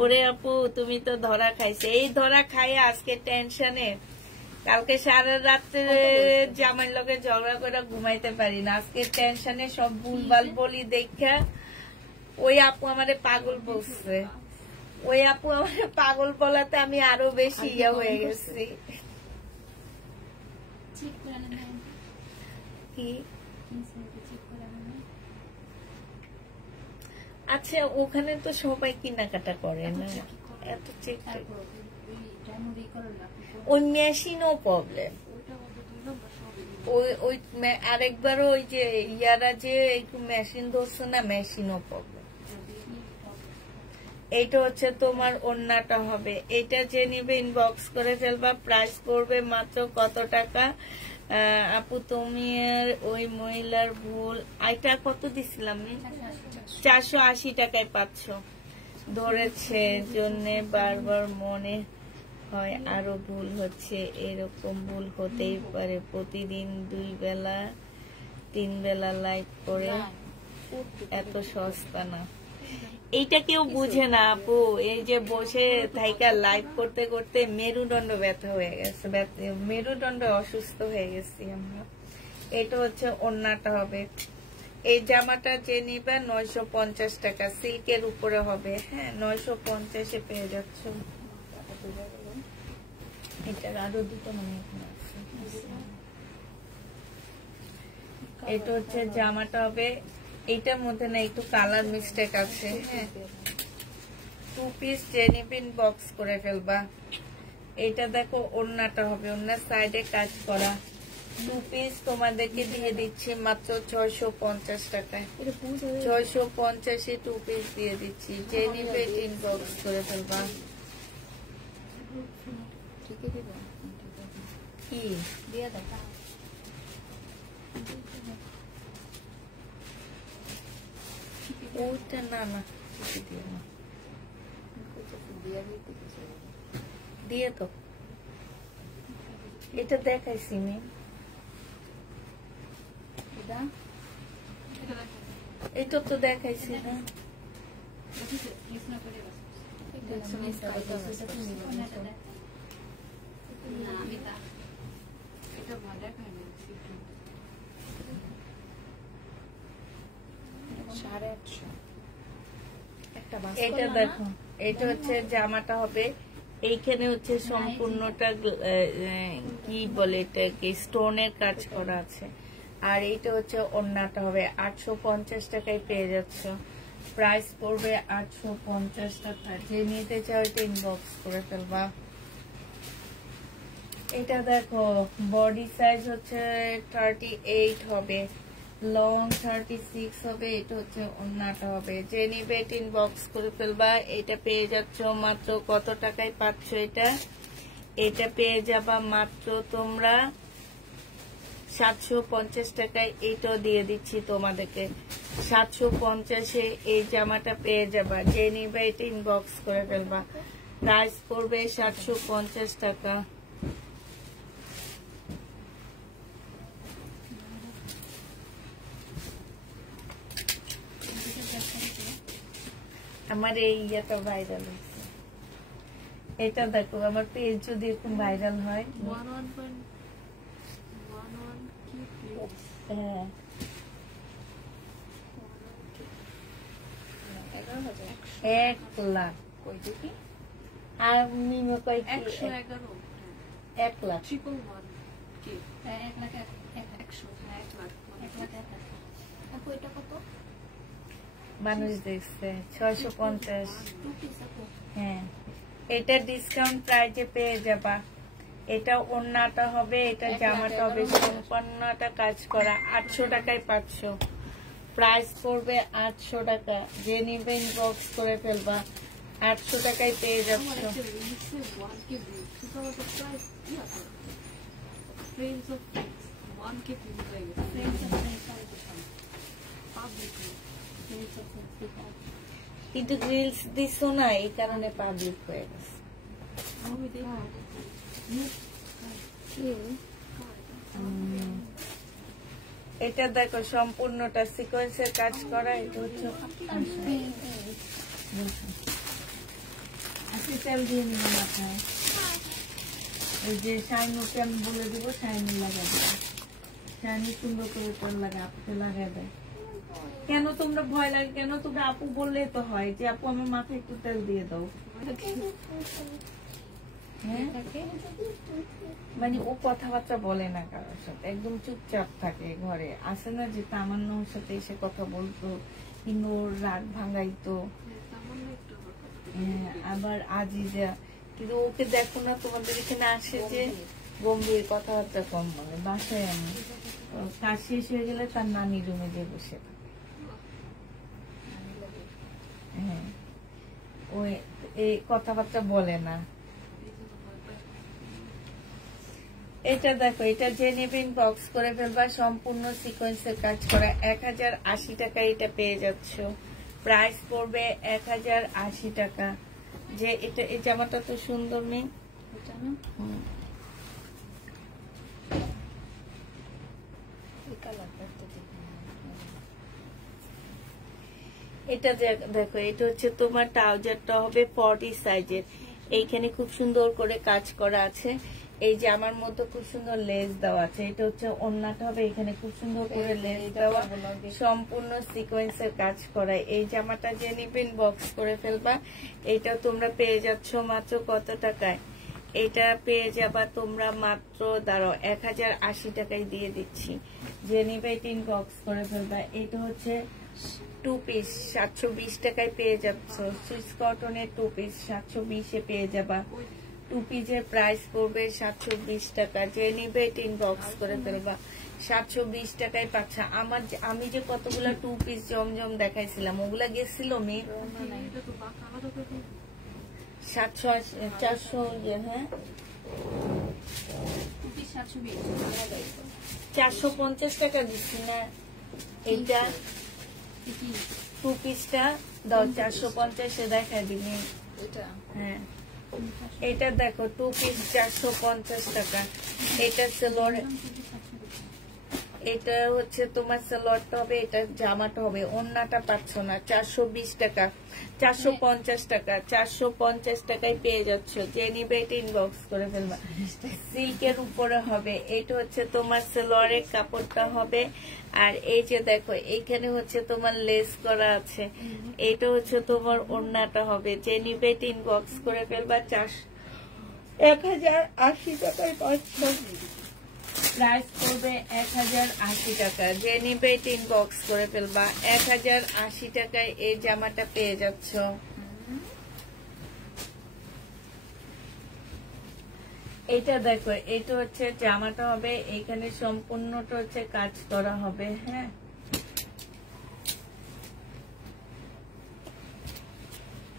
ওরে আপু তুমি তো ধরা খাইছে। এই ধরা খাইয়া আজকে টেনশনে, কালকে সারা রাত্রে জামাইর লগে ঝগড়া করে ঘুমাইতে পারি না। আজকে টেনশনে সব ভুলভাল বলি দেখা ওই আপু আমারে পাগল বলছে। ওই আপু আমারে পাগল বলাতে আমি আরো বেশি ইয়া হয়ে গেছি। কি আচ্ছা ওখানে তো সবাই কেনাকাটা করে না, এত চেক ওই মেশিনও প্রবলেম। ওই আরেকবারও ওই যে ইয়ারা যে একটু মেশিন ধরছে না, মেশিনও প্রবলেম। এইটা হচ্ছে তোমার ওড়নাটা হবে। এটা যে নিবে ইনবক্স করে ফেলবা। প্রাইস পড়বে মাত্র কত টাকা? আপু তুমি ওই মহিলার ভুল, এটা কত দিছিলাম? 480 টাকায় পাচ্ছ। ধরেছে জন্যে বারবার মনে হয় আরো ভুল হচ্ছে। এরকম ভুল হতেই পারে, প্রতিদিন 2 বেলা 3 বেলা লাইভ করে এত সস্তা না। এইটা কেউ বুঝে না আপু। এই যে বসে থাইকা লাইভ করতে করতে মেরুদণ্ড ব্যথা হয়ে গেছে, মেরুদণ্ড অসুস্থ হয়ে গেছি আমরা। এটা হচ্ছে ওড়নাটা হবে। এই জামাটা যে নিবে 950 টাকা, সিল্কের উপরে হবে। হ্যাঁ 950 পেয়ে যাচ্ছ। এটার আরো দুটো মানে আছে। এটা হচ্ছে জামাটা হবে। এইটার মধ্যে না একটু কালার মিস্টেক আছে। হ্যাঁ 2 পিস জেনিবিন বক্স করে ফেলবা। এটা দেখো ওড়নাটা হবে, ওড়নার সাইডে কাজ করা। 2 পিস তোমাদেরকে দিয়ে দিচ্ছি মাত্র 650 টাকায়। 650 2 পিস দিয়ে দিচ্ছি। জেনিবিন বক্স করে ফেলবা। কি দিয়ে দাও? ওইটা না না দিয়ে তো এটা দেখাইছি মি। এটা তো দেখাইছি না। 850 একটা বাস এটা দেখো, এটা হচ্ছে জামাটা হবে, এইখানে হচ্ছে সম্পূর্ণটা কি বলে এটাকে স্টোনের কাজ করা আছে। আর এইটা হচ্ছে ওড়নাটা হবে 850 টাকায় পেয়ে যাচ্ছ। প্রাইস পড়বে 850 টাকা। যে নিতে চাও এটা ইনবক্স করে ফেলবা। এটা দেখো বডি সাইজ হচ্ছে 38 হবে, লং 36 হবে, এটা হচ্ছে ওড়নাটা হবে। যে নিবে এটা ইনবক্স করে ফেলবা। এটা পেয়ে যাচ্ছ মাত্র কত টাকায় পাচ্ছ এটা? এটা পেয়ে যাবা মাত্র তোমরা 750 টাকায়। এইটাও দিয়ে দিচ্ছি তোমাদেরকে 750-এ এই জামাটা পেয়ে যাবা। যে নিবে এটা ইনবক্স করে ফেলবা। প্রাইস পড়বে 750 টাকা। আমার এই ইয়েটা ভাইরাল হয়েছে। এটা দেখো আমার পেজ যদি এরকম ভাইরাল হয়, 11.11 কি please? হ্যাঁ 11,000 1 লাখ। কই দেখি আর মিমো কয় কি 111 1 লাখ। 111 কি 1 লাখ 100 1 লাখ 1 লাখ 1 লাখ। আপু এটা কত? মানুষ দেখছে 650। 2 পিস আপু। হ্যাঁ এটা ডিসকাউন্ট প্রাইজে পেয়ে যাবা। এটা ওড়নাটা হবে, এটা জামাটা হবে সম্পূর্ণটা কাজ করা। 800 টাকায় পাচ্ছ। প্রাইস পড়বে 800 টাকা। যে নিবে ইনবক্স করে ফেলবা। 800 টাকায় পেয়ে যাচ্ছ। আমার একটা রিলসে 1k ভিউ সেটা তো প্রাইস কি আছে friends of friends 1k view হয়ে গেছে friends of friends public friends of friends. কিন্তু রিলস দিছো না, এই কারণে পাবলিক হয়ে গেছে। আমি দেখি এটা দেখো সম্পূর্ণটা সিকোয়েন্সের কাজ করা। এটা হচ্ছে তেল দিয়ে নিলাম আপনার। এই যে শাইনুকে আমি বলে দিব, শাইনি লাগাই দেবে। শাইনি সুন্দর করে তেল লাগা, আপুকে লাগাই দেয়। কেন তোমরা ভয় লাগে কেন? তোমরা আপু বললেই তো হয় যে আপু আমার মাথায় একটু তেল দিয়ে দাও। হ্যাঁ মানে ও কথাবার্তা বলে না কারোর সাথে, একদম চুপচাপ থাকে ঘরে। আসে না যে তামান্নার সাথে এসে কথা বলতো, কিন্তু ওর রাগ ভাঙাইতো। আবার আজিজা, কিন্তু ওকে দেখো না তোমাদের এখানে আসে যে গম্ভীর, কথাবার্তা কম বলে। বাসায় আমি কাজ শেষ হয়ে গেলে তার নানি রুমে যে বসে থাকে। হ্যাঁ ওই এই কথাবার্তা বলে না। এটা দেখো, এটা যে নেবে ইনবক্স করে ফেলবা। সম্পূর্ণ সিকোয়েন্সের কাজ করা 1080 টাকা এটা পেয়ে যাচ্ছ। প্রাইস পড়বে 1080 টাকা। যে এটা এই জামাটা তো সুন্দর নেই, এটা না এই কালারটা তো এটা দেখো, এটা হচ্ছে তোমার ট্রাউজারটা হবে 40 সাইজের। এইখানে খুব সুন্দর করে কাজ করা আছে। এই যে আমার মতো খুব সুন্দর লেস দেওয়া আছে। এটা হচ্ছে ওড়নাটা হবে, এখানে খুব সুন্দর করে লেস দেওয়া, সম্পূর্ণ সিকোয়েন্সের কাজ করা। এই জামাটা যে নিবেন বক্স করে ফেলবা। এটা তোমরা পেয়ে যাচ্ছ মাত্র কত টাকায়? এটা পেয়ে যাবা তোমরা মাত্র 1080 টাকায় দিয়ে দিচ্ছি। যে নিবে তিন বক্স করে ফেলবা। এটা হচ্ছে 2 পিস 720 টাকায় পেয়ে যাচ্ছ। সুইস কটনের 2 পিস 720-এ পেয়ে যাবা। 2 পিসের প্রাইস পড়বে 720 টাকা। যে নিবে তিন বক্স করে ফেলবা। 720 টাকায় পাচ্ছ। আমি যে কতগুলা 2 পিস জমজম দেখাইছিলাম ওগুলা গেছিল মেয়ে 780 400। হ্যাঁ 450 টাকা দিচ্ছি না। এইটা 2 পিসটা দাও 450-এ দেখাই দিবি। এটা হ্যাঁ এটা দেখো 2 পিস 450 টাকা। এটা সেলোর এটা হচ্ছে তোমার সালোয়ারটা হবে, এটা জামাটা হবে। ওড়নাটা পাচ্ছ না, 420 টাকা, 450 টাকা, 450 টাকায় পেয়ে যাচ্ছ। যে নিবে এটা ইনবক্স করে ফেলবা। সিল্কের উপরে হবে। এটা হচ্ছে তোমার সালোয়ারের কাপড়টা হবে। আর এই যে দেখো এইখানে হচ্ছে তোমার লেস করা আছে। এটা হচ্ছে তোমার ওড়নাটা হবে। যে নিবে এটা ইনবক্স করে ফেলবা। 1080 টাকায় পাচ্ছ। প্রাইস করবে 1080 টাকা। যে নিবে এটা ইনবক্স করে ফেলবা। 1080 টাকায় এই জামাটা পেয়ে যাচ্ছ। এটা দেখো, এটা হচ্ছে জামাটা হবে। এখানে সম্পূর্ণটা হচ্ছে কাজ করা হবে। হ্যাঁ,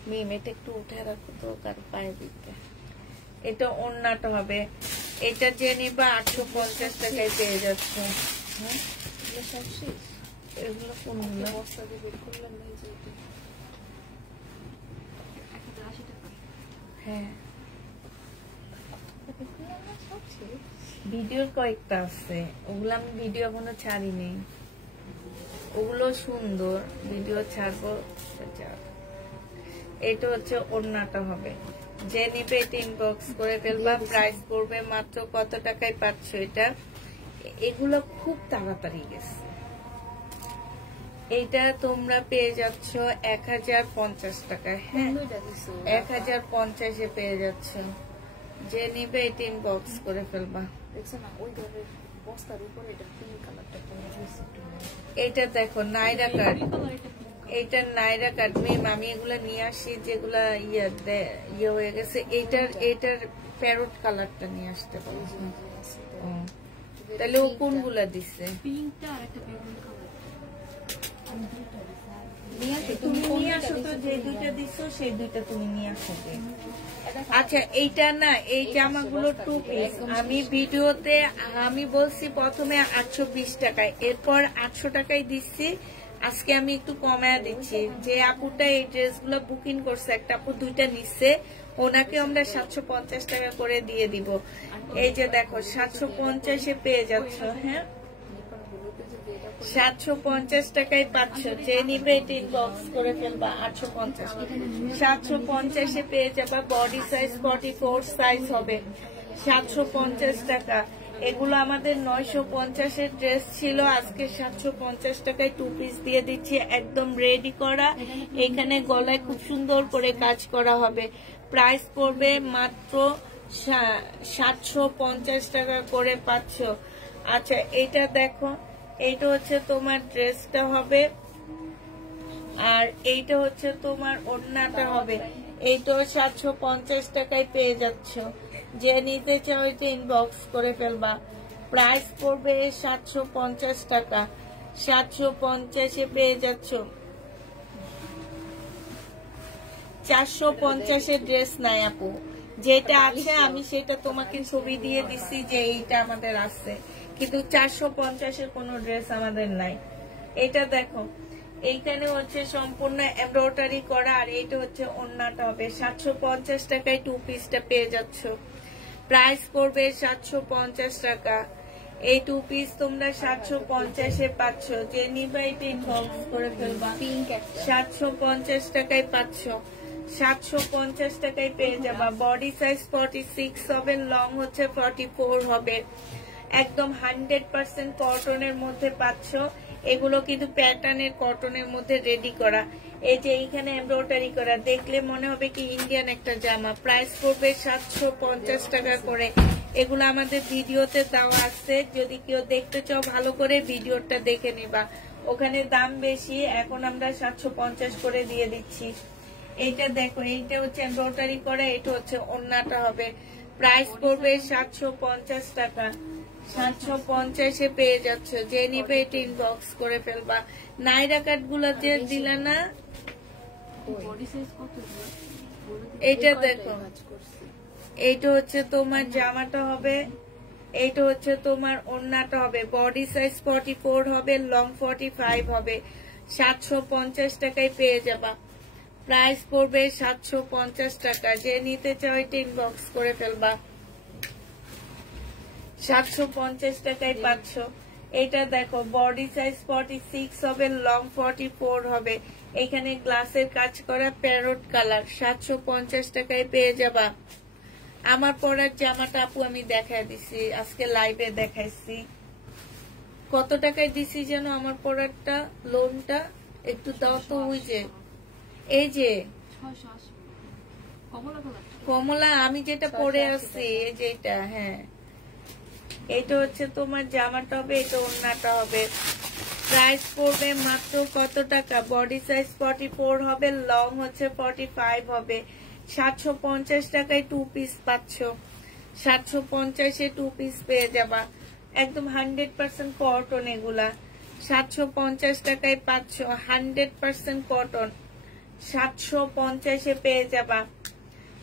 মিম এটা একটু উঠে রাখো তো, কার পায়ে দিতে। এটা ওড়নাটা হবে। এটা যে নিবা 850 টাকায় পেয়ে যাচ্ছে। এগুলো কোনগুলো? হ্যাঁ, ভিডিওর কয়েকটা আছে, ওগুলো আমি ভিডিও এখনো ছাড়ি নেই। ওগুলো সুন্দর, ভিডিও ছাড়বো। এটা হচ্ছে ওড়নাটা হবে। যে নিবে এটা ইনবক্স করে ফেলবা। প্রাইস পড়বে মাত্র কত টাকায় পাচ্ছ এটা? এগুলো খুব তাড়াতাড়ি গেছে। এটা তোমরা পেয়ে যাচ্ছ 1050 টাকায়। হ্যাঁ, 1050-এ পেয়ে যাচ্ছ। যে নিবে এটা ইনবক্স করে ফেলবা। এটা দেখো নাইরা কাট, এটা নাইরা কাট। মেম আমি এগুলা নিয়ে আসি যেগুলা ইয়ে হয়ে গেছে। এটার প্যারট কালারটা নিয়ে আসতে পারো। তাহলে ও কোনগুলা দিছে? পিঙ্কটা আর একটা বেগুনি কালার। তুমি নিয়ে আসো তো, যে দুইটা দিছো সেই দুইটা তুমি নিয়ে আসো। আচ্ছা, এইটা না, এই জামাগুলো 2 পিস। আমি ভিডিওতে আমি বলছি প্রথমে 820 টাকায়, এরপর 800 টাকায় দিচ্ছি। আজকে আমি একটু কমায় দিচ্ছি। যে আপুটা এই ড্রেসগুলো বুকিং করছে, একটা আপু দুইটা নিচ্ছে, ওনাকে আমরা 750 টাকা করে দিয়ে দিব। এই যে দেখো 750-এ পেয়ে যাচ্ছ। হ্যাঁ, 750 টাকায় পাচ্ছ। যে নিবে এটা ইনবক্স করে ফেলবা। 850, 750-এ পেয়ে যাবা। বডি সাইজ 44 সাইজ হবে। 750 টাকা। এগুলো আমাদের 950-এর ড্রেস ছিল, আজকে 750 টাকায় 2 পিস দিয়ে দিচ্ছি, একদম রেডি করা। এখানে গলায় খুব সুন্দর করে কাজ করা হবে। প্রাইস পড়বে মাত্র 750 টাকা করে পাচ্ছ। আচ্ছা, এটা দেখো, এইটা হচ্ছে তোমার ড্রেসটা হবে, আর এইটা হচ্ছে তোমার ওড়নাটা হবে। এইটাও 750 টাকায় পেয়ে যাচ্ছ। যে নিতে চাও এটা ইনবক্স করে ফেলবা। প্রাইস পড়বে 750 টাকা। 750-এ পেয়ে যাচ্ছ। 450-এর ড্রেস নাই আপু, যেটা আছে আমি সেটা তোমাকে ছবি দিয়ে দিচ্ছি যে এইটা আমাদের আছে, কিন্তু 450-এর কোনো ড্রেস আমাদের নাই। এটা দেখো, এইখানে হচ্ছে সম্পূর্ণ এমব্রয়ডারি করা, আর এইটা হচ্ছে ওড়নাটা হবে। 750 টাকায় 2 পিসটা পেয়ে যাচ্ছ। প্রাইস পড়বে 750 টাকা। এই 2 পিস তোমরা 750-এ পাচ্ছ। যে নিবা এটা ইনবক্স করে ফেলবা। 750 টাকায় পাচ্ছ। 750 টাকায় পেয়ে যাবা। বডি সাইজ 46 হবে, লং হচ্ছে 44 হবে। একদম 100% কটনের মধ্যে পাচ্ছ। এগুলো কিন্তু প্যাটার্নের কটনের মধ্যে রেডি করা। এই যে এইখানে এমব্রয়ডারি করা, দেখলে মনে হবে কি ইন্ডিয়ান একটা জামা। প্রাইস পড়বে 750 টাকা করে। এগুলো আমাদের ভিডিওতে দেওয়া আছে, যদি কেউ দেখতে চাও ভালো করে ভিডিওটা দেখে নিবা। ওখানে দাম বেশি, এখন আমরা 750 করে দিয়ে দিচ্ছি। এইটা দেখো, এইটা হচ্ছে এমব্রয়ডারি করা, এটা হচ্ছে ওড়নাটা হবে। প্রাইস পড়বে 750 টাকা। 750-এ পেয়ে যাচ্ছ। যে নিবে এটা ইনবক্স করে ফেলবা। নাইরা কাট গুলো যে দিলা না, বডি সাইজ কত? এইটা দেখো, এইটা হচ্ছে তোমার জামাটা হবে, এইটা হচ্ছে তোমার ওড়নাটা হবে। বডি সাইজ 44 হবে, লং 45 হবে। 750 টাকায় পেয়ে যাবা। প্রাইস পড়বে 750 টাকা। যে নিতে চাও এটা ইনবক্স করে ফেলবা। 750 টাকায় পাচ্ছ। এটা দেখো বডি সাইজ 46 হবে, লং 44 হবে। এখানে গ্লাসের কাজ করা প্যারট কালার, 750 টাকায় পেয়ে যাবা। আমার পরার জামাটা আপু আমি দেখাই দিছি, আজকে লাইভে দেখাইছি। কত টাকায় দিছি যেন আমার পরারটা, লোনটা একটু দাও তো। ওই যে এই যে 680 কমলা কালার। কমলা আমি যেটা পরে আসছি, এই যে এটা, হ্যাঁ এটা হচ্ছে তোমার জামাটা হবে, এটা ওড়নাটা হবে। প্রাইস পড়বে মাত্র কত টাকা? বডি সাইজ 44 হবে, লং হচ্ছে 45 হবে। 750 টাকায় 2 পিস পাচ্ছ। 750-এ 2 পিস পেয়ে যাবা, একদম 100% কটন এগুলা। 750 টাকায় পাচ্ছ, 100% কটন। 750-এ পেয়ে যাবা।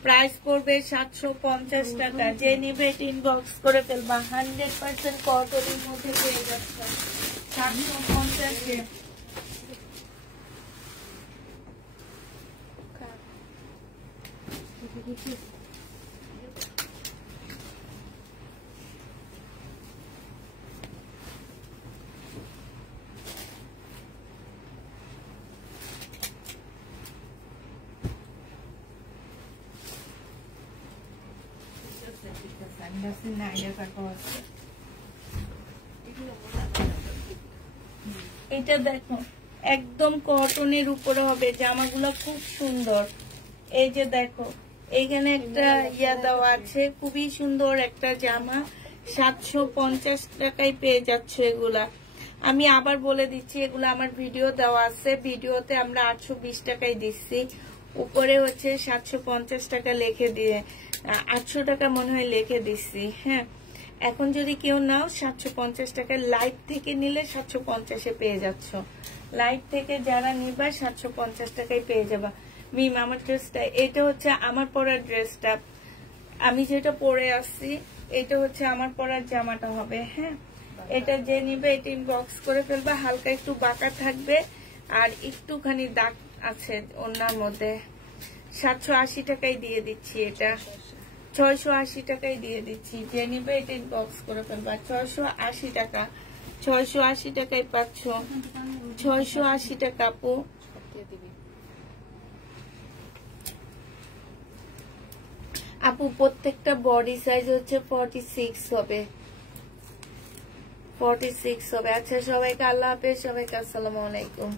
প্রাইস পড়বে 750 টাকা। যে নিবে ইনবক্স করে ফেলবা, 100% কটনের মধ্যে পেয়ে যাচ্ছ 750-এ। এটা দেখো একদম কটনের উপরে হবে, জামাগুলো খুব সুন্দর। এই যে দেখো এইখানে একটা ইয়া দেওয়া আছে, খুবই সুন্দর একটা জামা। 750 টাকায় পেয়ে যাচ্ছ এগুলা। আমি আবার বলে দিচ্ছি, এগুলো আমার ভিডিও দেওয়া আছে, ভিডিওতে আমরা 820 টাকায় দিচ্ছি, উপরে হচ্ছে 750 টাকা লিখে দিয়ে 800 টাকা মনে হয় লিখে দিচ্ছি। হ্যাঁ, এখন যদি কেউ নাও 750 টাকা, লাইভ থেকে নিলে 750-এ পেয়ে যাচ্ছ। লাইভ থেকে যারা নিবা 750 টাকায় পেয়ে যাবা। মিম আমার ড্রেসটা, এটা হচ্ছে আমার পরার ড্রেসটা, আমি যেটা পরে আসছি, এটা হচ্ছে আমার পরার জামাটা হবে। হ্যাঁ, এটা যে নিবে এটা ইনবক্স করে ফেলবা। হালকা একটু বাঁকা থাকবে আর একটুখানি দাগ আছে ওনার মধ্যে। 780 টাকায় দিয়ে দিচ্ছি এটা, 680 টাকায় দিয়ে দিচ্ছি। যে নিবে এটা ইনবক্স করে ফেলবা। 680 টাকা, 680 টাকায় পাচ্ছ। 680 টাকা আপু। আপু প্রত্যেকটা বডি সাইজ হচ্ছে 46 হবে, 46 হবে। আচ্ছা সবাইকে আল্লাহ হাফেজ, সবাইকে আসসালামু আলাইকুম।